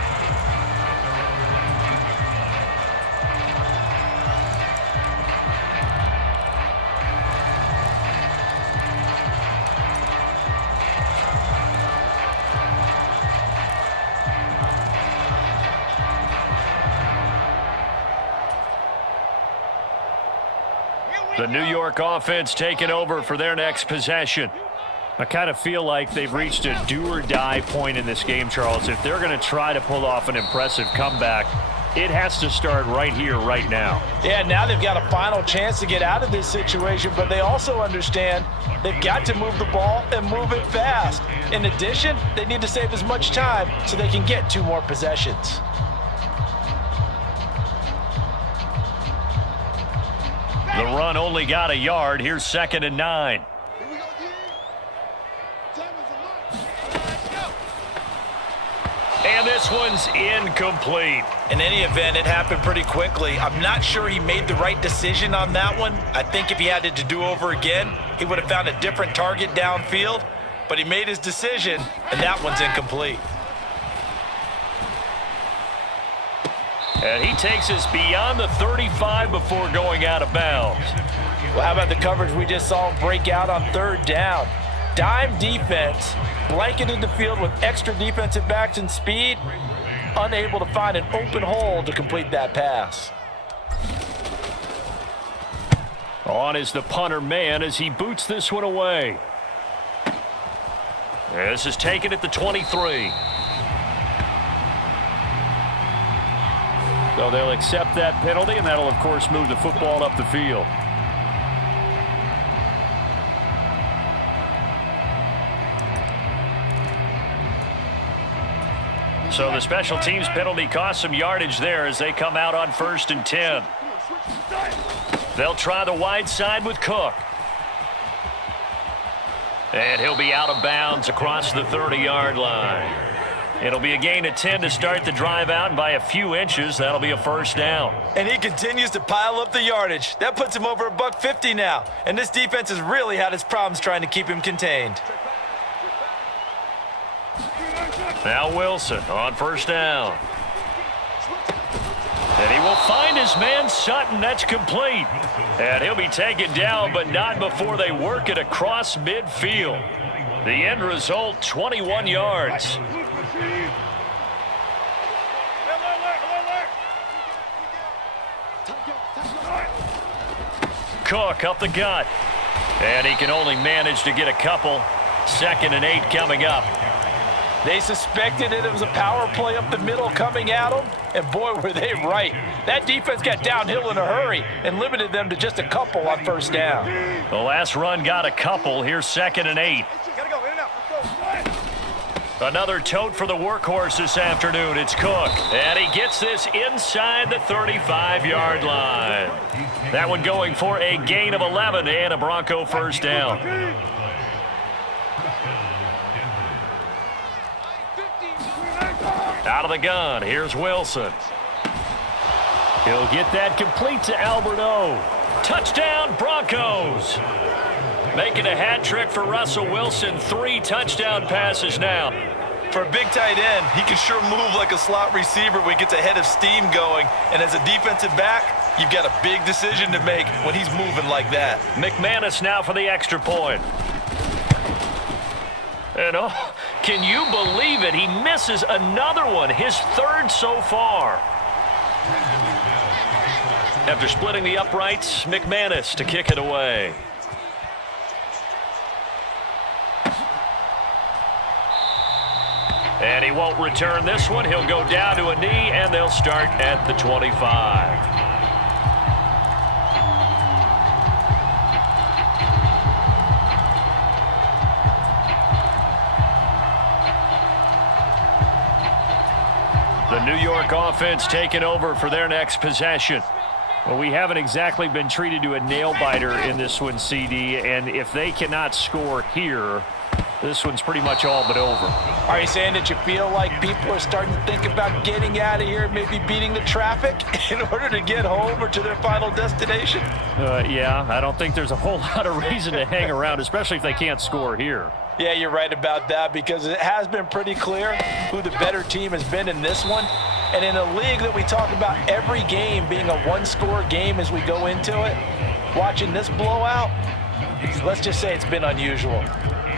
The New York offense taking over for their next possession. I kind of feel like they've reached a do-or-die point in this game, Charles. If they're going to try to pull off an impressive comeback, it has to start right here, right now. Yeah, now they've got a final chance to get out of this situation, but they also understand they've got to move the ball and move it fast. In addition, they need to save as much time so they can get 2 more possessions. The run only got a yard. Here's 2nd and 9. And this one's incomplete. In any event, it happened pretty quickly. I'm not sure he made the right decision on that one. I think if he had it to do over again, he would have found a different target downfield. But he made his decision, and that one's incomplete. And he takes us beyond the 35 before going out of bounds. Well, how about the coverage we just saw him break out on 3rd down? Dime defense, blanketed the field with extra defensive backs and speed, unable to find an open hole to complete that pass. On is the punter man as he boots this one away. This is taken at the 23. So they'll accept that penalty, and that'll, of course, move the football up the field. So the special teams penalty cost some yardage there as they come out on 1st and 10. They'll try the wide side with Cook. And he'll be out of bounds across the 30-yard line. It'll be a gain of 10 to start the drive out, and by a few inches, that'll be a 1st down. And he continues to pile up the yardage. That puts him over $150 now. And this defense has really had its problems trying to keep him contained. Now Wilson on 1st down. And he will find his man Sutton. That's complete. And he'll be taken down, but not before they work it across midfield. The end result, 21 yards. Cook up the gut. And he can only manage to get a couple. 2nd and 8 coming up. They suspected it was a power play up the middle coming at them, and boy, were they right. That defense got downhill in a hurry and limited them to just a couple on 1st down. The last run got a couple. Here's 2nd and 8. Another tote for the workhorse this afternoon. It's Cook, and he gets this inside the 35-yard line. That one going for a gain of 11 and a Bronco 1st down. Out of the gun, here's Wilson. He'll get that complete to Alberto. Touchdown, Broncos. Making a hat trick for Russell Wilson. 3 touchdown passes now. For a big tight end, he can sure move like a slot receiver when he gets a head of steam going. And as a defensive back, you've got a big decision to make when he's moving like that. McManus now for the extra point. And oh, can you believe it? He misses another one, his 3rd so far. After splitting the uprights, McManus to kick it away. And he won't return this one. He'll go down to a knee, and they'll start at the 25. The New York offense taking over for their next possession. Well, we haven't exactly been treated to a nail-biter in this one, CD, and if they cannot score here, this one's pretty much all but over. Are you saying that you feel like people are starting to think about getting out of here, maybe beating the traffic in order to get home or to their final destination? Yeah, I don't think there's a whole lot of reason to hang around, especially if they can't score here. Yeah, you're right about that, because it has been pretty clear who the better team has been in this one. And in a league that we talk about every game being a one-score game as we go into it, watching this blowout, let's just say it's been unusual.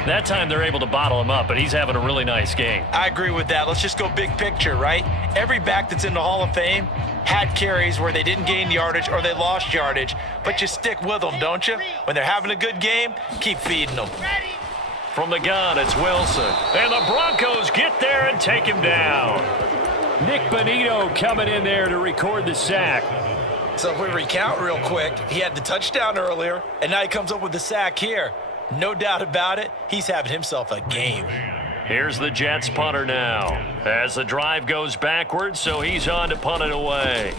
That time they're able to bottle him up, but he's having a really nice game. I agree with that. Let's just go big picture, right? Every back that's in the Hall of Fame had carries where they didn't gain yardage or they lost yardage, but you stick with them, don't you? When they're having a good game, keep feeding them. From the gun, it's Wilson. And the Broncos get there and take him down. Nick Bonito coming in there to record the sack. So if we recount real quick, he had the touchdown earlier, and now he comes up with the sack here. No doubt about it, he's having himself a game. Here's the Jets punter now. As the drive goes backwards, so he's on to punt it away.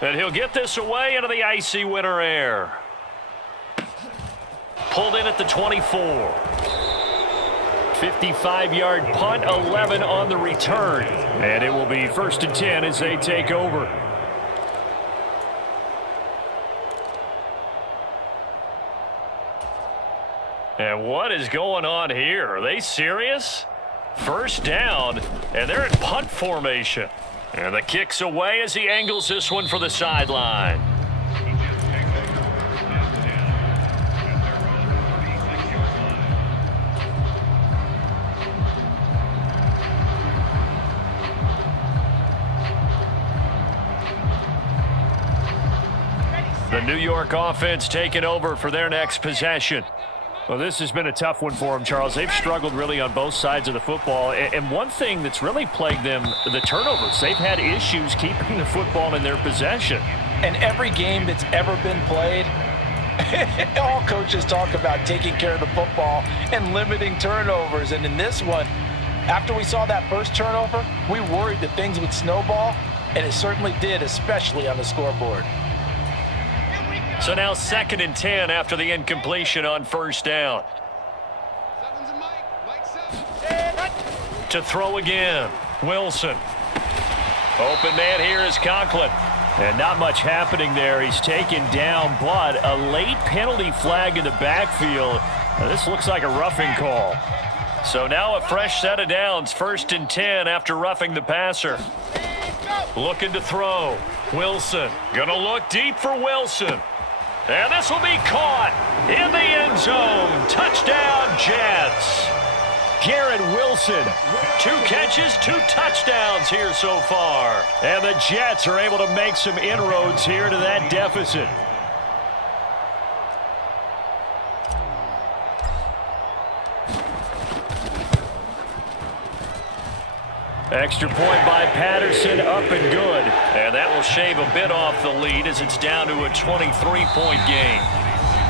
And he'll get this away into the icy winter air. Pulled in at the 24. 55-yard punt, 11 on the return. And it will be 1st and 10 as they take over. And what is going on here? Are they serious? First down, and they're in punt formation. And the kick's away as he angles this one for the sideline. The New York offense taking over for their next possession. Well, this has been a tough one for them, Charles. They've struggled really on both sides of the football. And one thing that's really plagued them, the turnovers. They've had issues keeping the football in their possession. And every game that's ever been played, all coaches talk about taking care of the football and limiting turnovers. And in this one, after we saw that first turnover, we worried that things would snowball, and it certainly did, especially on the scoreboard. So now 2nd and 10 after the incompletion on first down. To throw again, Wilson. Open man here is Conklin. And not much happening there. He's taken down, but a late penalty flag in the backfield. Now, this looks like a roughing call. So now a fresh set of downs, 1st and 10 after roughing the passer. Looking to throw. Wilson. Gonna look deep for Wilson. And this will be caught in the end zone. Touchdown, Jets. Garrett Wilson, 2 catches, 2 touchdowns here so far. And the Jets are able to make some inroads here to that deficit. Extra point by Patterson, up and good. And that will shave a bit off the lead as it's down to a 23-point game.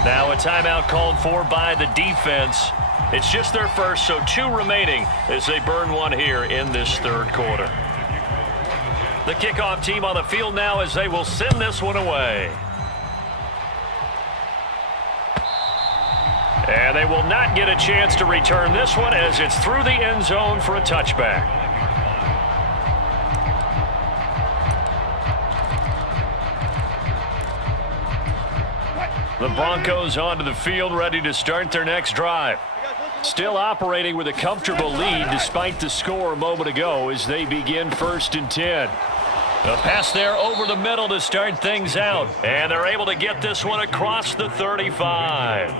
Now a timeout called for by the defense. It's just their first, so 2 remaining as they burn one here in this 3rd quarter. The kickoff team on the field now as they will send this one away. And they will not get a chance to return this one as it's through the end zone for a touchback. The Broncos onto the field, ready to start their next drive. Still operating with a comfortable lead despite the score a moment ago as they begin 1st and 10. A pass there over the middle to start things out. And they're able to get this one across the 35.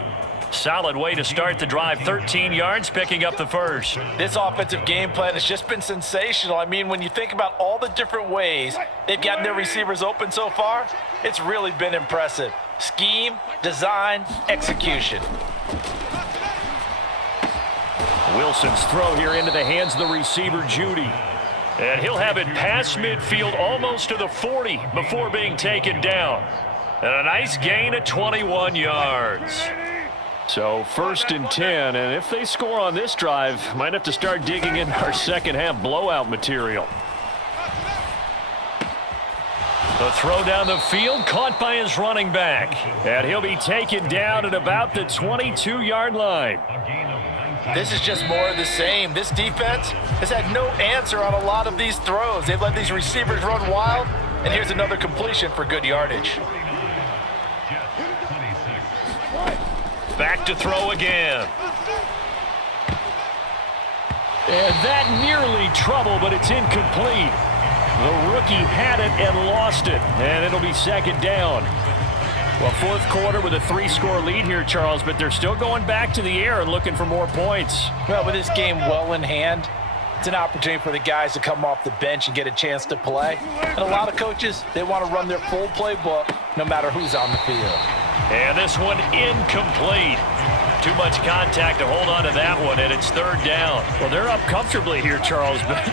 Solid way to start the drive, 13 yards, picking up the first. This offensive game plan has just been sensational. I mean, when you think about all the different ways they've gotten their receivers open so far, it's really been impressive. Scheme, design, execution. Wilson's throw here into the hands of the receiver, Judy. And he'll have it past midfield almost to the 40 before being taken down. And a nice gain of 21 yards. So 1st and 10, and if they score on this drive, might have to start digging in our second half blowout material. The throw down the field, caught by his running back. And he'll be taken down at about the 22-yard line. This is just more of the same. This defense has had no answer on a lot of these throws. They've let these receivers run wild, and here's another completion for good yardage. Back to throw again. And that nearly trouble, but it's incomplete. The rookie had it and lost it, and it'll be 2nd down. Well, 4th quarter with a 3-score lead here, Charles, but they're still going back to the air and looking for more points. Well, with this game well in hand, It's an opportunity for the guys to come off the bench and get a chance to play. And a lot of coaches, they want to run their full playbook no matter who's on the field. And this one incomplete. Too much contact to hold on to that one, and it's third down. Well, they're up comfortably here, Charles, but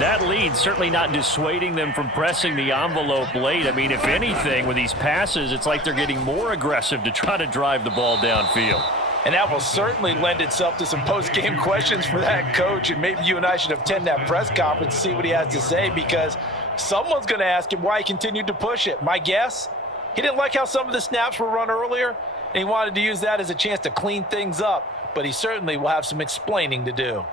that lead certainly not dissuading them from pressing the envelope late. I mean, if anything, with these passes, it's like they're getting more aggressive to try to drive the ball downfield. And that will certainly lend itself to some post-game questions for that coach, and maybe you and I should attend that press conference and see what he has to say, because someone's going to ask him why he continued to push it. My guess, he didn't like how some of the snaps were run earlier, and he wanted to use that as a chance to clean things up, but he certainly will have some explaining to do.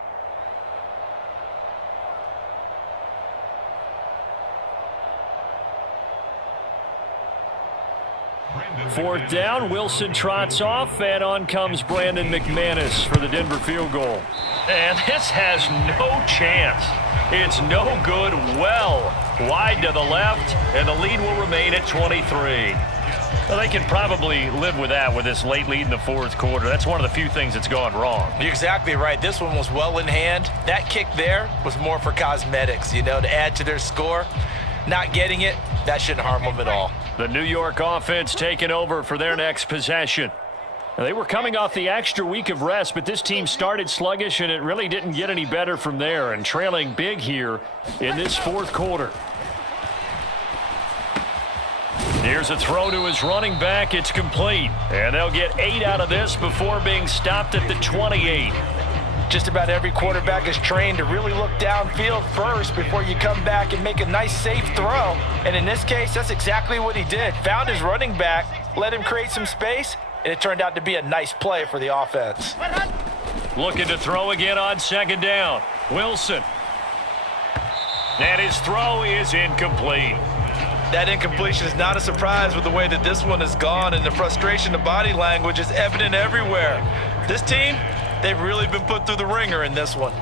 Fourth down, Wilson trots off, and on comes Brandon McManus for the Denver field goal. And this has no chance. It's no good, well wide to the left, and the lead will remain at 23. Well, they can probably live with that with this late lead in the fourth quarter. That's one of the few things that's gone wrong. You're exactly right. This one was well in hand. That kick there was more for cosmetics, to add to their score. Not getting it, that shouldn't harm them at all. The New York offense taking over for their next possession. Now, they were coming off the extra week of rest, but this team started sluggish, and it really didn't get any better from there, and trailing big here in this fourth quarter. Here's a throw to his running back. It's complete, and they'll get 8 out of this before being stopped at the 28. Just about every quarterback is trained to really look downfield first before you come back and make a nice, safe throw. And in this case, that's exactly what he did. Found his running back, let him create some space, and it turned out to be a nice play for the offense. Looking to throw again on second down. Wilson. And his throw is incomplete. That incompletion is not a surprise with the way that this one has gone, and the frustration of body language is evident everywhere. This team, they've really been put through the ringer in this one.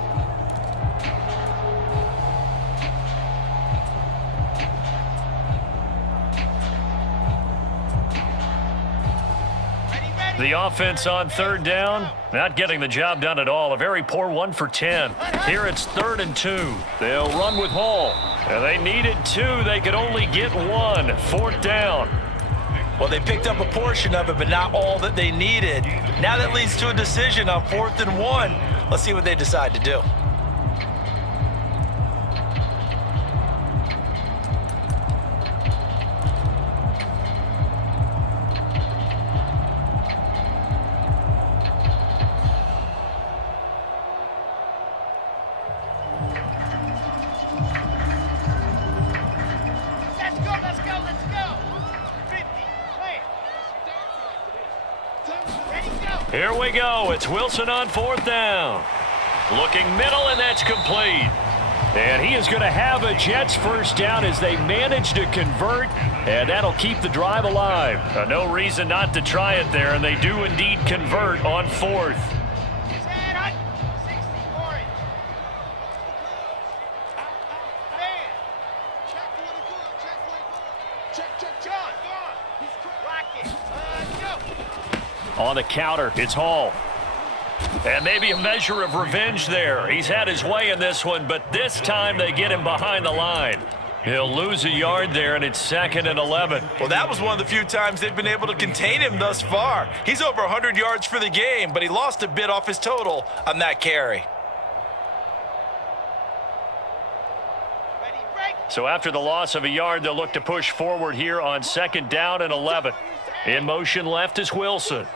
The offense on third down, not getting the job done at all. A very poor 1 for 10. Here it's 3rd and 2. They'll run with Hall. And they needed 2. They could only get 1. 4th down. Well, they picked up a portion of it, but not all that they needed. Now that leads to a decision on 4th and 1. Let's see what they decide to do. Here we go. It's Wilson on 4th down. Looking middle, and that's complete. And he is going to have a Jets first down as they manage to convert, and that'll keep the drive alive. No reason not to try it there, and they do indeed convert on 4th. On the counter, it's Hall. And maybe a measure of revenge there. He's had his way in this one, but this time they get him behind the line. He'll lose a yard there, and it's 2nd and 11. Well, that was one of the few times they've been able to contain him thus far. He's over 100 yards for the game, but he lost a bit off his total on that carry. So after the loss of a yard, they'll look to push forward here on 2nd down and 11. In motion left is Wilson.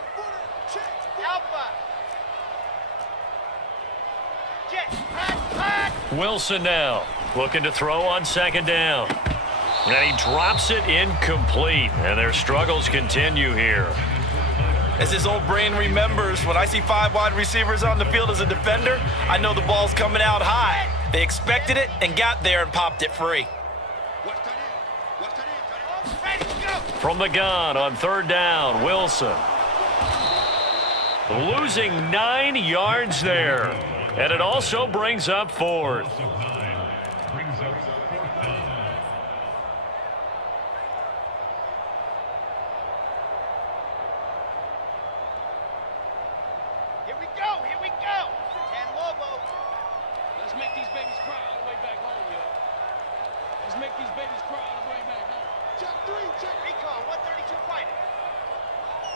Wilson now looking to throw on 2nd down. And he drops it incomplete. And their struggles continue here. As his old brain remembers, when I see 5 wide receivers on the field as a defender, I know the ball's coming out high. They expected it and got there and popped it free. From the gun on 3rd down, Wilson. Losing 9 yards there. And it also brings up 4th. Here we go. 10 Lobos. make these babies cry all the way back home, yo. Let's make these babies cry all the way back home. Check 3, check. Recon, 132 fighting.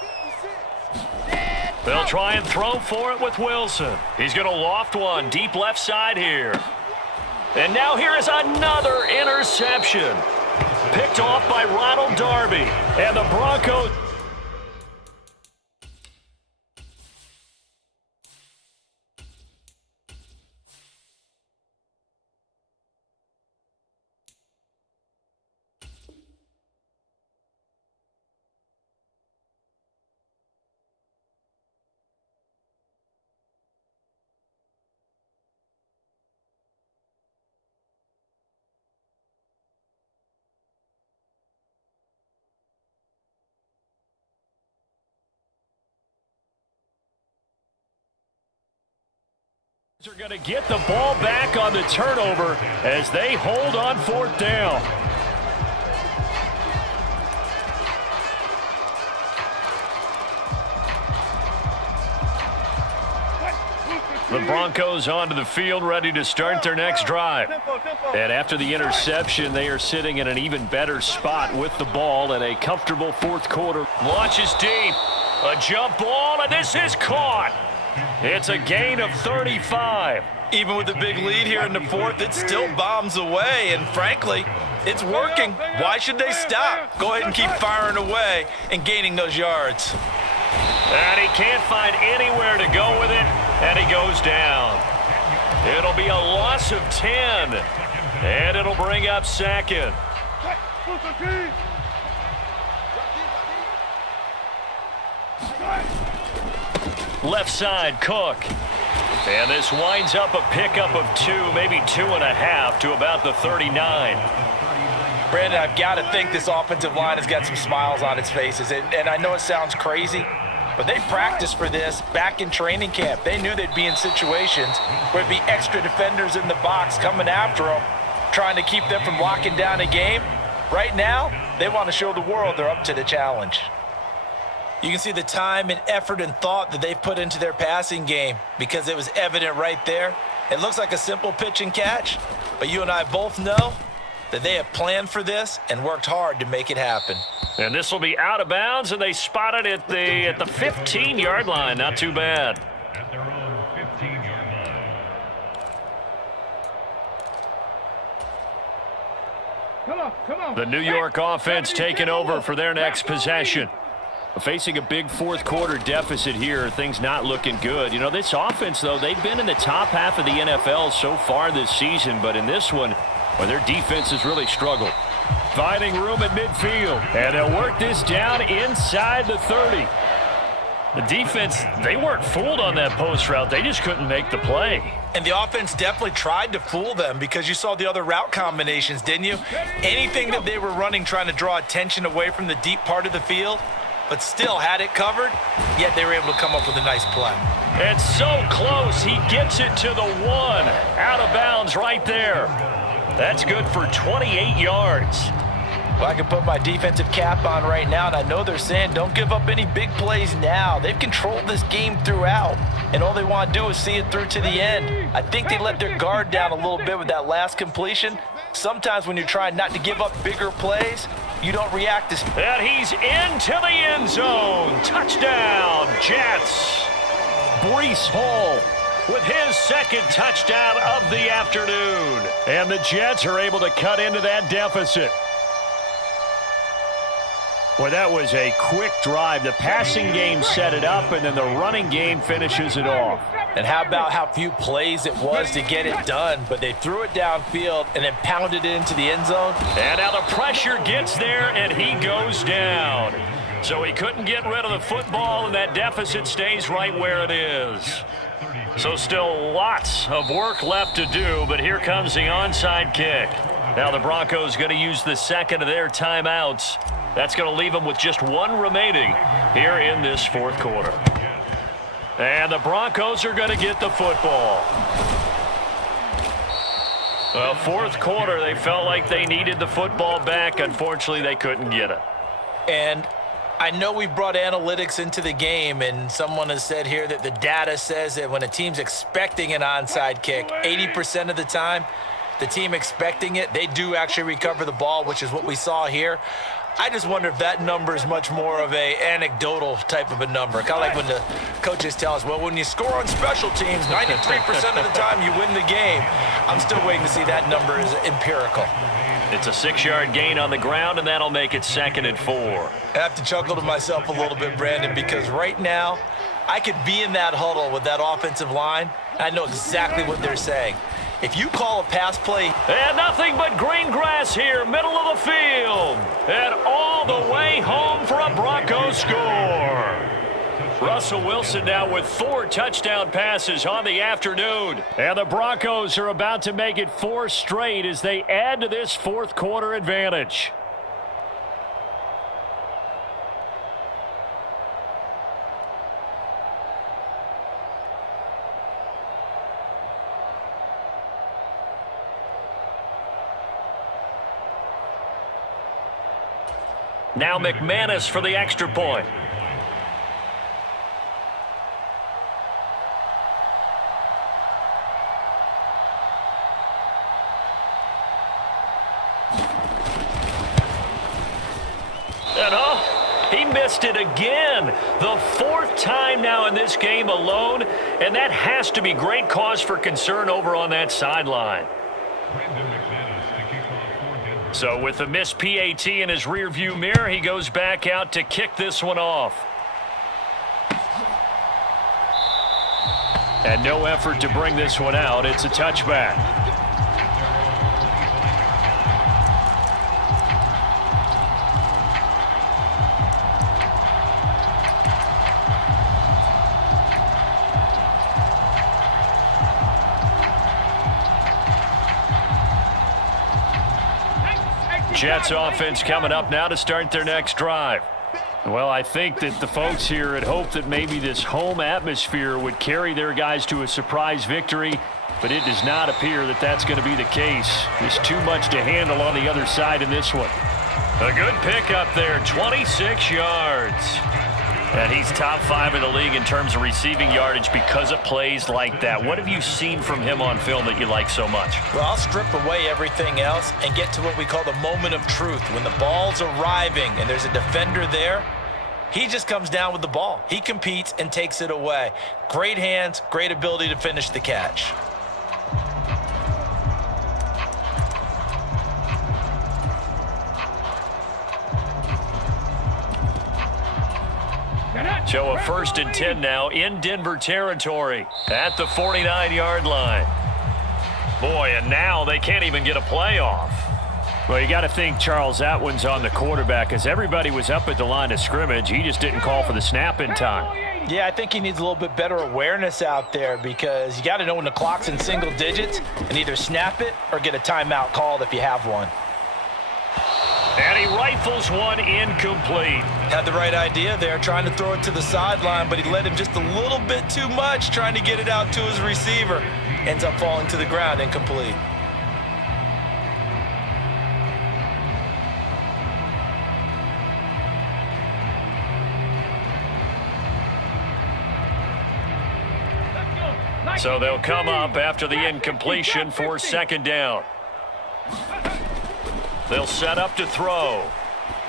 56. They'll try and throw for it with Wilson. He's going to loft one deep left side here. And now here is another interception. Picked off by Ronald Darby. And the Broncos... are going to get the ball back on the turnover as they hold on fourth down. The Broncos onto the field, ready to start their next drive. And after the interception, they are sitting in an even better spot with the ball in a comfortable fourth quarter. Launches deep, a jump ball, and this is caught. It's a gain of 35. Even with the big lead here in the fourth, it still bombs away, and frankly, it's working. Why should they stop? Go ahead and keep firing away and gaining those yards. And he can't find anywhere to go with it, and he goes down. It'll be a loss of 10, and it'll bring up second. Left side, Cook. And this winds up a pickup of 2, maybe 2.5 to about the 39. Brandon, I've got to think this offensive line has got some smiles on its faces. And I know it sounds crazy, but they practiced for this back in training camp. They knew they'd be in situations where it'd be extra defenders in the box coming after them, trying to keep them from locking down a game. Right now, they want to show the world they're up to the challenge. You can see the time and effort and thought that they've put into their passing game because it was evident right there. It looks like a simple pitch and catch, but you and I both know that they have planned for this and worked hard to make it happen. And this will be out of bounds, and they spot it at the 15-yard line. Not too bad. At their own 15-yard line. Come on. The New York offense taking over for their next possession. Facing a big fourth quarter deficit here, things not looking good. You know, this offense, though, they've been in the top half of the NFL so far this season, but in this one, well, their defense has really struggled. Finding room at midfield, and they'll work this down inside the 30. The defense, they weren't fooled on that post route. They just couldn't make the play. And the offense definitely tried to fool them because you saw the other route combinations, didn't you? Anything that they were running trying to draw attention away from the deep part of the field, but still had it covered, yet they were able to come up with a nice play. It's so close. He gets it to the 1. Out of bounds right there. That's good for 28 yards. Well, I can put my defensive cap on right now, and I know they're saying don't give up any big plays now. They've controlled this game throughout, and all they want to do is see it through to the end. I think they let their guard down a little bit with that last completion. Sometimes when you're trying not to give up bigger plays, you don't react as... And he's into the end zone. Touchdown, Jets. Breece Hall with his second touchdown of the afternoon. And the Jets are able to cut into that deficit. Well, that was a quick drive. The passing game set it up, and then the running game finishes it off. And how about how few plays it was to get it done, but they threw it downfield and then pounded it into the end zone. And now the pressure gets there, and he goes down. So he couldn't get rid of the football, and that deficit stays right where it is. So still lots of work left to do, but here comes the onside kick. Now the Broncos going to use the second of their timeouts. That's going to leave them with just one remaining here in this fourth quarter. And the Broncos are going to get the football. Well, fourth quarter, they felt like they needed the football back. Unfortunately, they couldn't get it. And I know we've brought analytics into the game, and someone has said here that the data says that when a team's expecting an onside kick, 80% of the time, the team expecting it, they do actually recover the ball, which is what we saw here. I just wonder if that number is much more of a anecdotal type of a number. Kind of like when the coaches tell us, well, when you score on special teams, 93% of the time you win the game. I'm still waiting to see that number is empirical. It's a 6-yard gain on the ground, and that'll make it 2nd and 4. I have to chuckle to myself a little bit, Brandon, because right now I could be in that huddle with that offensive line. I know exactly what they're saying. If you call a pass play... And nothing but green grass here, middle of the field. And all the way home for a Broncos score. Russell Wilson now with 4 touchdown passes on the afternoon. And the Broncos are about to make it 4 straight as they add to this fourth quarter advantage. Now McManus for the extra point. And he missed it again. The 4th time now in this game alone, and that has to be great cause for concern over on that sideline. So with the missed PAT in his rearview mirror, he goes back out to kick this one off. And no effort to bring this one out. It's a touchback. Jets offense coming up now to start their next drive. Well, I think that the folks here had hoped that maybe this home atmosphere would carry their guys to a surprise victory, but it does not appear that that's going to be the case. There's too much to handle on the other side in this one. A good pickup there, 26 yards. And he's top 5 in the league in terms of receiving yardage because of plays like that. What have you seen from him on film that you like so much? Well, I'll strip away everything else and get to what we call the moment of truth. When the ball's arriving and there's a defender there, he just comes down with the ball. He competes and takes it away. Great hands, great ability to finish the catch. So a 1st and 10 now in Denver territory at the 49-yard line. Boy, and now they can't even get a playoff. Well, you got to think, Charles, that one's on the quarterback as everybody was up at the line of scrimmage. He just didn't call for the snap in time. Yeah, I think he needs a little bit better awareness out there because you got to know when the clock's in single digits and either snap it or get a timeout called if you have one. And he rifles one incomplete. Had the right idea there, trying to throw it to the sideline, but he led him just a little bit too much, trying to get it out to his receiver. Ends up falling to the ground, incomplete. So they'll come up after the incompletion for 2nd down. They'll set up to throw.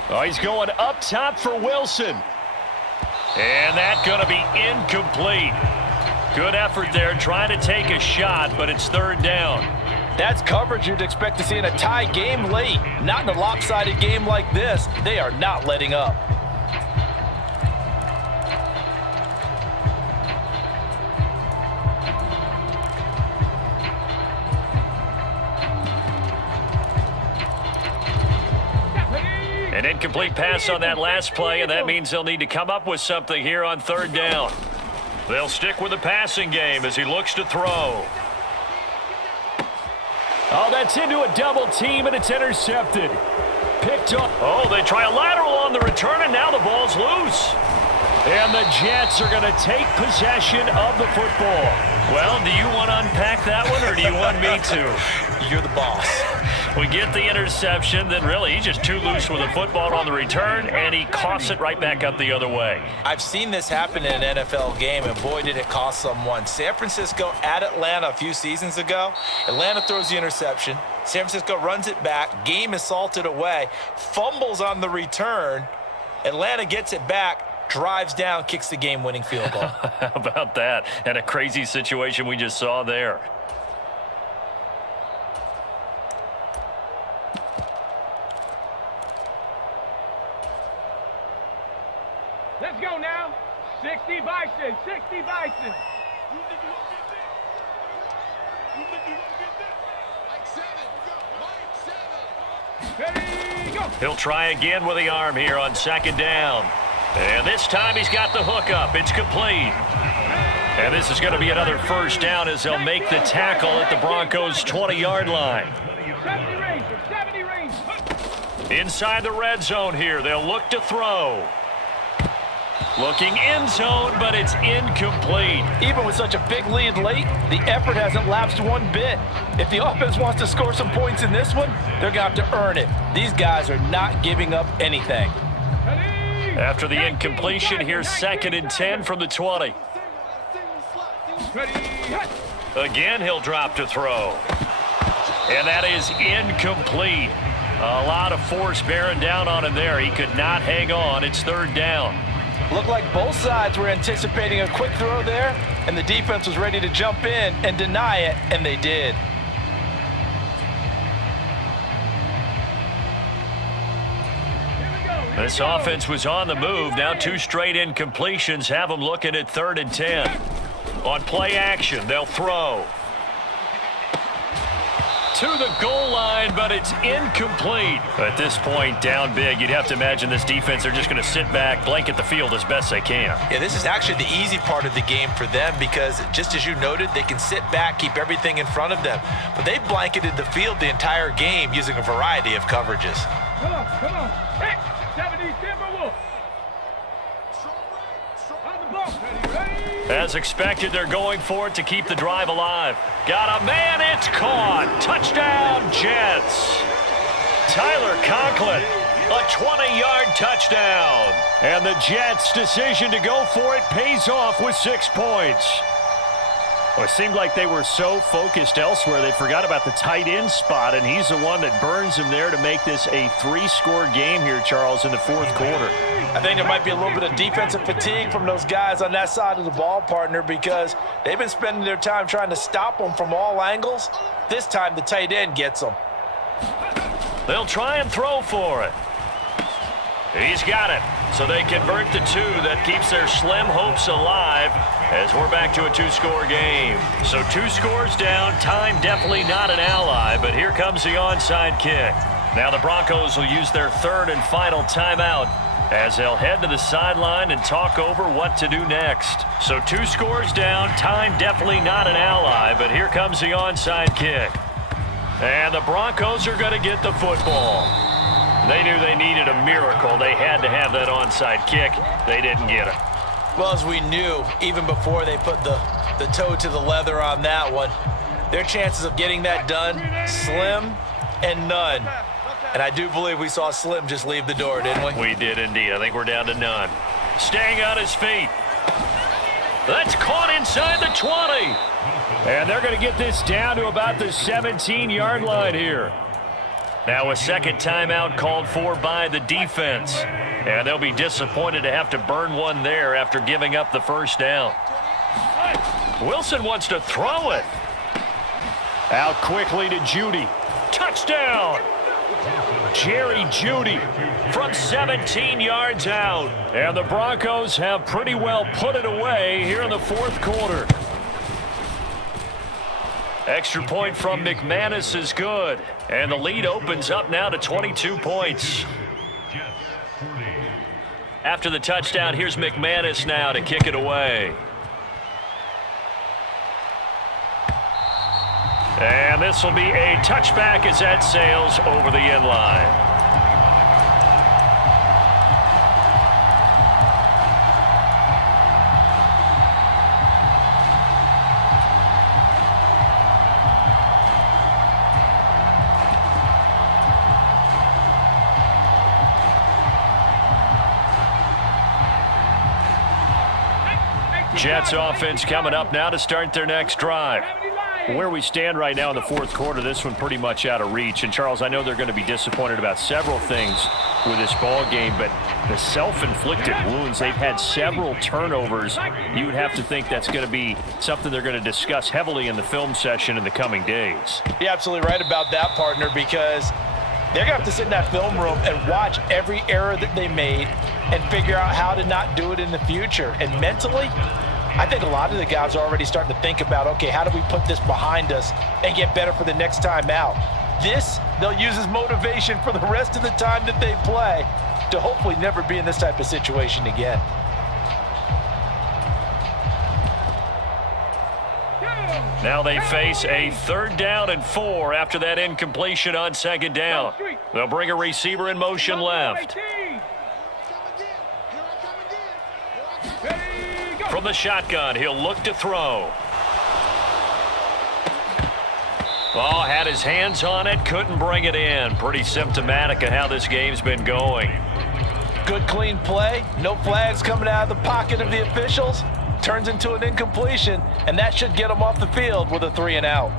Oh, he's going up top for Wilson. And that's going to be incomplete. Good effort there trying to take a shot, but it's 3rd down. That's coverage you'd expect to see in a tie game late. Not in a lopsided game like this. They are not letting up. An incomplete pass on that last play, and that means they'll need to come up with something here on 3rd down. They'll stick with the passing game as he looks to throw. Oh, that's into a double team, and it's intercepted. Picked up. Oh, they try a lateral on the return, and now the ball's loose. And the Jets are going to take possession of the football. Well, do you want to unpack that one, or do you want me to? You're the boss. We get the interception, then really he's just too loose with the football on the return, and he coughs it right back up the other way. I've seen this happen in an NFL game, and boy, did it cost someone. San Francisco at Atlanta a few seasons ago. Atlanta throws the interception. San Francisco runs it back. Game is salted away. Fumbles on the return. Atlanta gets it back, drives down, kicks the game-winning field goal. How about that? And a crazy situation we just saw there. Let's go now. 60 Bison, 60 Bison. Ready, go. He'll try again with the arm here on second down. And this time he's got the hook up. It's complete. And this is going to be another first down as they'll make the tackle at the Broncos' 20-yard line. 70 range, 70 range. Inside the red zone here, they'll look to throw. Looking end zone, but it's incomplete. Even with such a big lead late, the effort hasn't lapsed one bit. If the offense wants to score some points in this one, they're going to have to earn it. These guys are not giving up anything. After the incompletion, here's 2nd and 10 from the 20. Again, he'll drop to throw. And that is incomplete. A lot of force bearing down on him there. He could not hang on. It's 3rd down. Looked like both sides were anticipating a quick throw there, and the defense was ready to jump in and deny it, and they did. This offense was on the move. Now 2 straight incompletions have them looking at 3rd and 10. On play action, they'll throw. To the goal line, but it's incomplete. At this point, down big, you'd have to imagine this defense, they're just going to sit back, blanket the field as best they can. Yeah, this is actually the easy part of the game for them because, just as you noted, they can sit back, keep everything in front of them. But they've blanketed the field the entire game using a variety of coverages. Come on. Hey, 70 Timberwolves. On the ball. Ready. As expected, they're going for it to keep the drive alive. Got a man, it's caught. Touchdown, Jets. Tyler Conklin, a 20-yard touchdown. And the Jets' decision to go for it pays off with 6 points. Well, it seemed like they were so focused elsewhere, they forgot about the tight end spot, and he's the one that burns them there to make this a 3-score game here, Charles, in the 4th quarter. I think there might be a little bit of defensive fatigue from those guys on that side of the ball, partner, because they've been spending their time trying to stop them from all angles. This time, the tight end gets them. They'll try and throw for it. He's got it. So they convert the 2. That keeps their slim hopes alive as we're back to a 2-score game. So 2 scores down. Time definitely not an ally, but here comes the onside kick. Now the Broncos will use their 3rd and final timeout as they'll head to the sideline and talk over what to do next. So 2 scores down. Time definitely not an ally, but here comes the onside kick. And the Broncos are going to get the football. They knew they needed a miracle. They had to have that onside kick. They didn't get it. Well, as we knew, even before they put the toe to the leather on that one, their chances of getting that done, slim and none. And I do believe we saw Slim just leave the door, didn't we? We did indeed. I think we're down to none. Staying on his feet. That's caught inside the 20. And they're going to get this down to about the 17-yard line here. Now a second timeout called for by the defense. And they'll be disappointed to have to burn one there after giving up the first down. Wilson wants to throw it. Out quickly to Judy. Touchdown! Jerry Judy from 17 yards out. And the Broncos have pretty well put it away here in the 4th quarter. Extra point from McManus is good. And the lead opens up now to 22 points. After the touchdown, here's McManus now to kick it away. And this will be a touchback as that sails over the end line. Jets offense coming up now to start their next drive. Where we stand right now in the fourth quarter, this one pretty much out of reach. And, Charles, I know they're going to be disappointed about several things with this ball game, but the self-inflicted wounds, they've had several turnovers. You would have to think that's going to be something they're going to discuss heavily in the film session in the coming days. You're absolutely right about that, partner, because they're going to have to sit in that film room and watch every error that they made and figure out how to not do it in the future. And mentally, I think a lot of the guys are already starting to think about, okay, how do we put this behind us and get better for the next time out? This, they'll use as motivation for the rest of the time that they play to hopefully never be in this type of situation again. Now they face a 3rd down and 4 after that incompletion on 2nd down. They'll bring a receiver in motion left. From the shotgun, he'll look to throw. Oh, had his hands on it, couldn't bring it in. Pretty symptomatic of how this game's been going. Good clean play, no flags coming out of the pocket of the officials. Turns into an incompletion, and that should get them off the field with a 3 and out.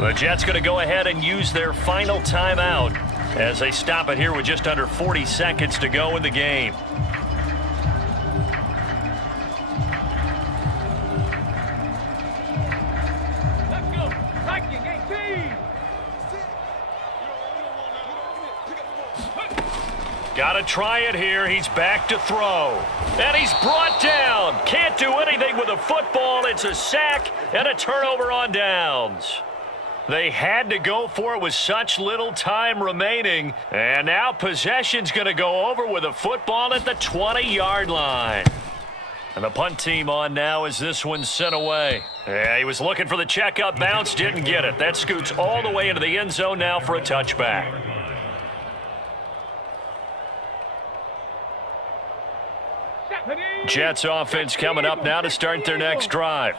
The Jets going to go ahead and use their final timeout as they stop it here with just under 40 seconds to go in the game. Let's go. Like you, game team. Got to try it here. He's back to throw. And he's brought down. Can't do anything with the football. It's a sack and a turnover on downs. They had to go for it with such little time remaining. And now possession's going to go over with a football at the 20-yard line. And the punt team on now as this one's sent away. Yeah, he was looking for the checkup bounce, didn't get it. That scoots all the way into the end zone now for a touchback. Jets offense coming up now to start their next drive.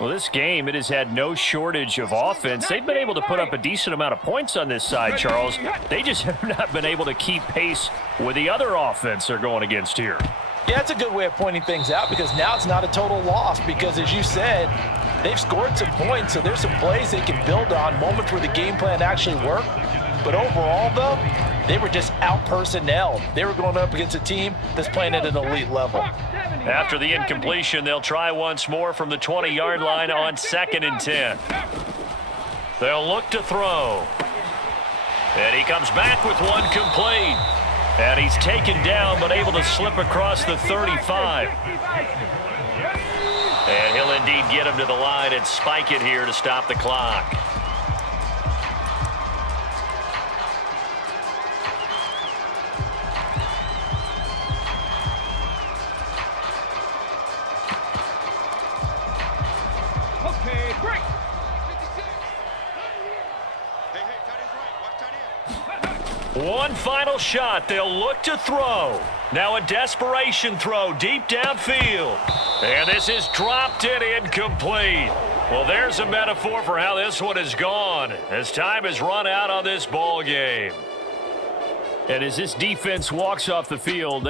Well, this game, it has had no shortage of offense. They've been able to put up a decent amount of points on this side, Charles. They just have not been able to keep pace with the other offense they're going against here. Yeah, that's a good way of pointing things out because now it's not a total loss because, as you said, they've scored some points, so there's some plays they can build on, moments where the game plan actually worked. But overall, though, they were just out-personnelled. They were going up against a team that's playing at an elite level. After the incompletion, they'll try once more from the 20-yard line on 2nd and 10. They'll look to throw. And he comes back with one complete. And he's taken down but able to slip across the 35. And he'll indeed get him to the line and spike it here to stop the clock. One final shot. They'll look to throw. Now a desperation throw deep downfield. And this is dropped and incomplete. Well, there's a metaphor for how this one has gone as time has run out on this ball game. And as this defense walks off the field,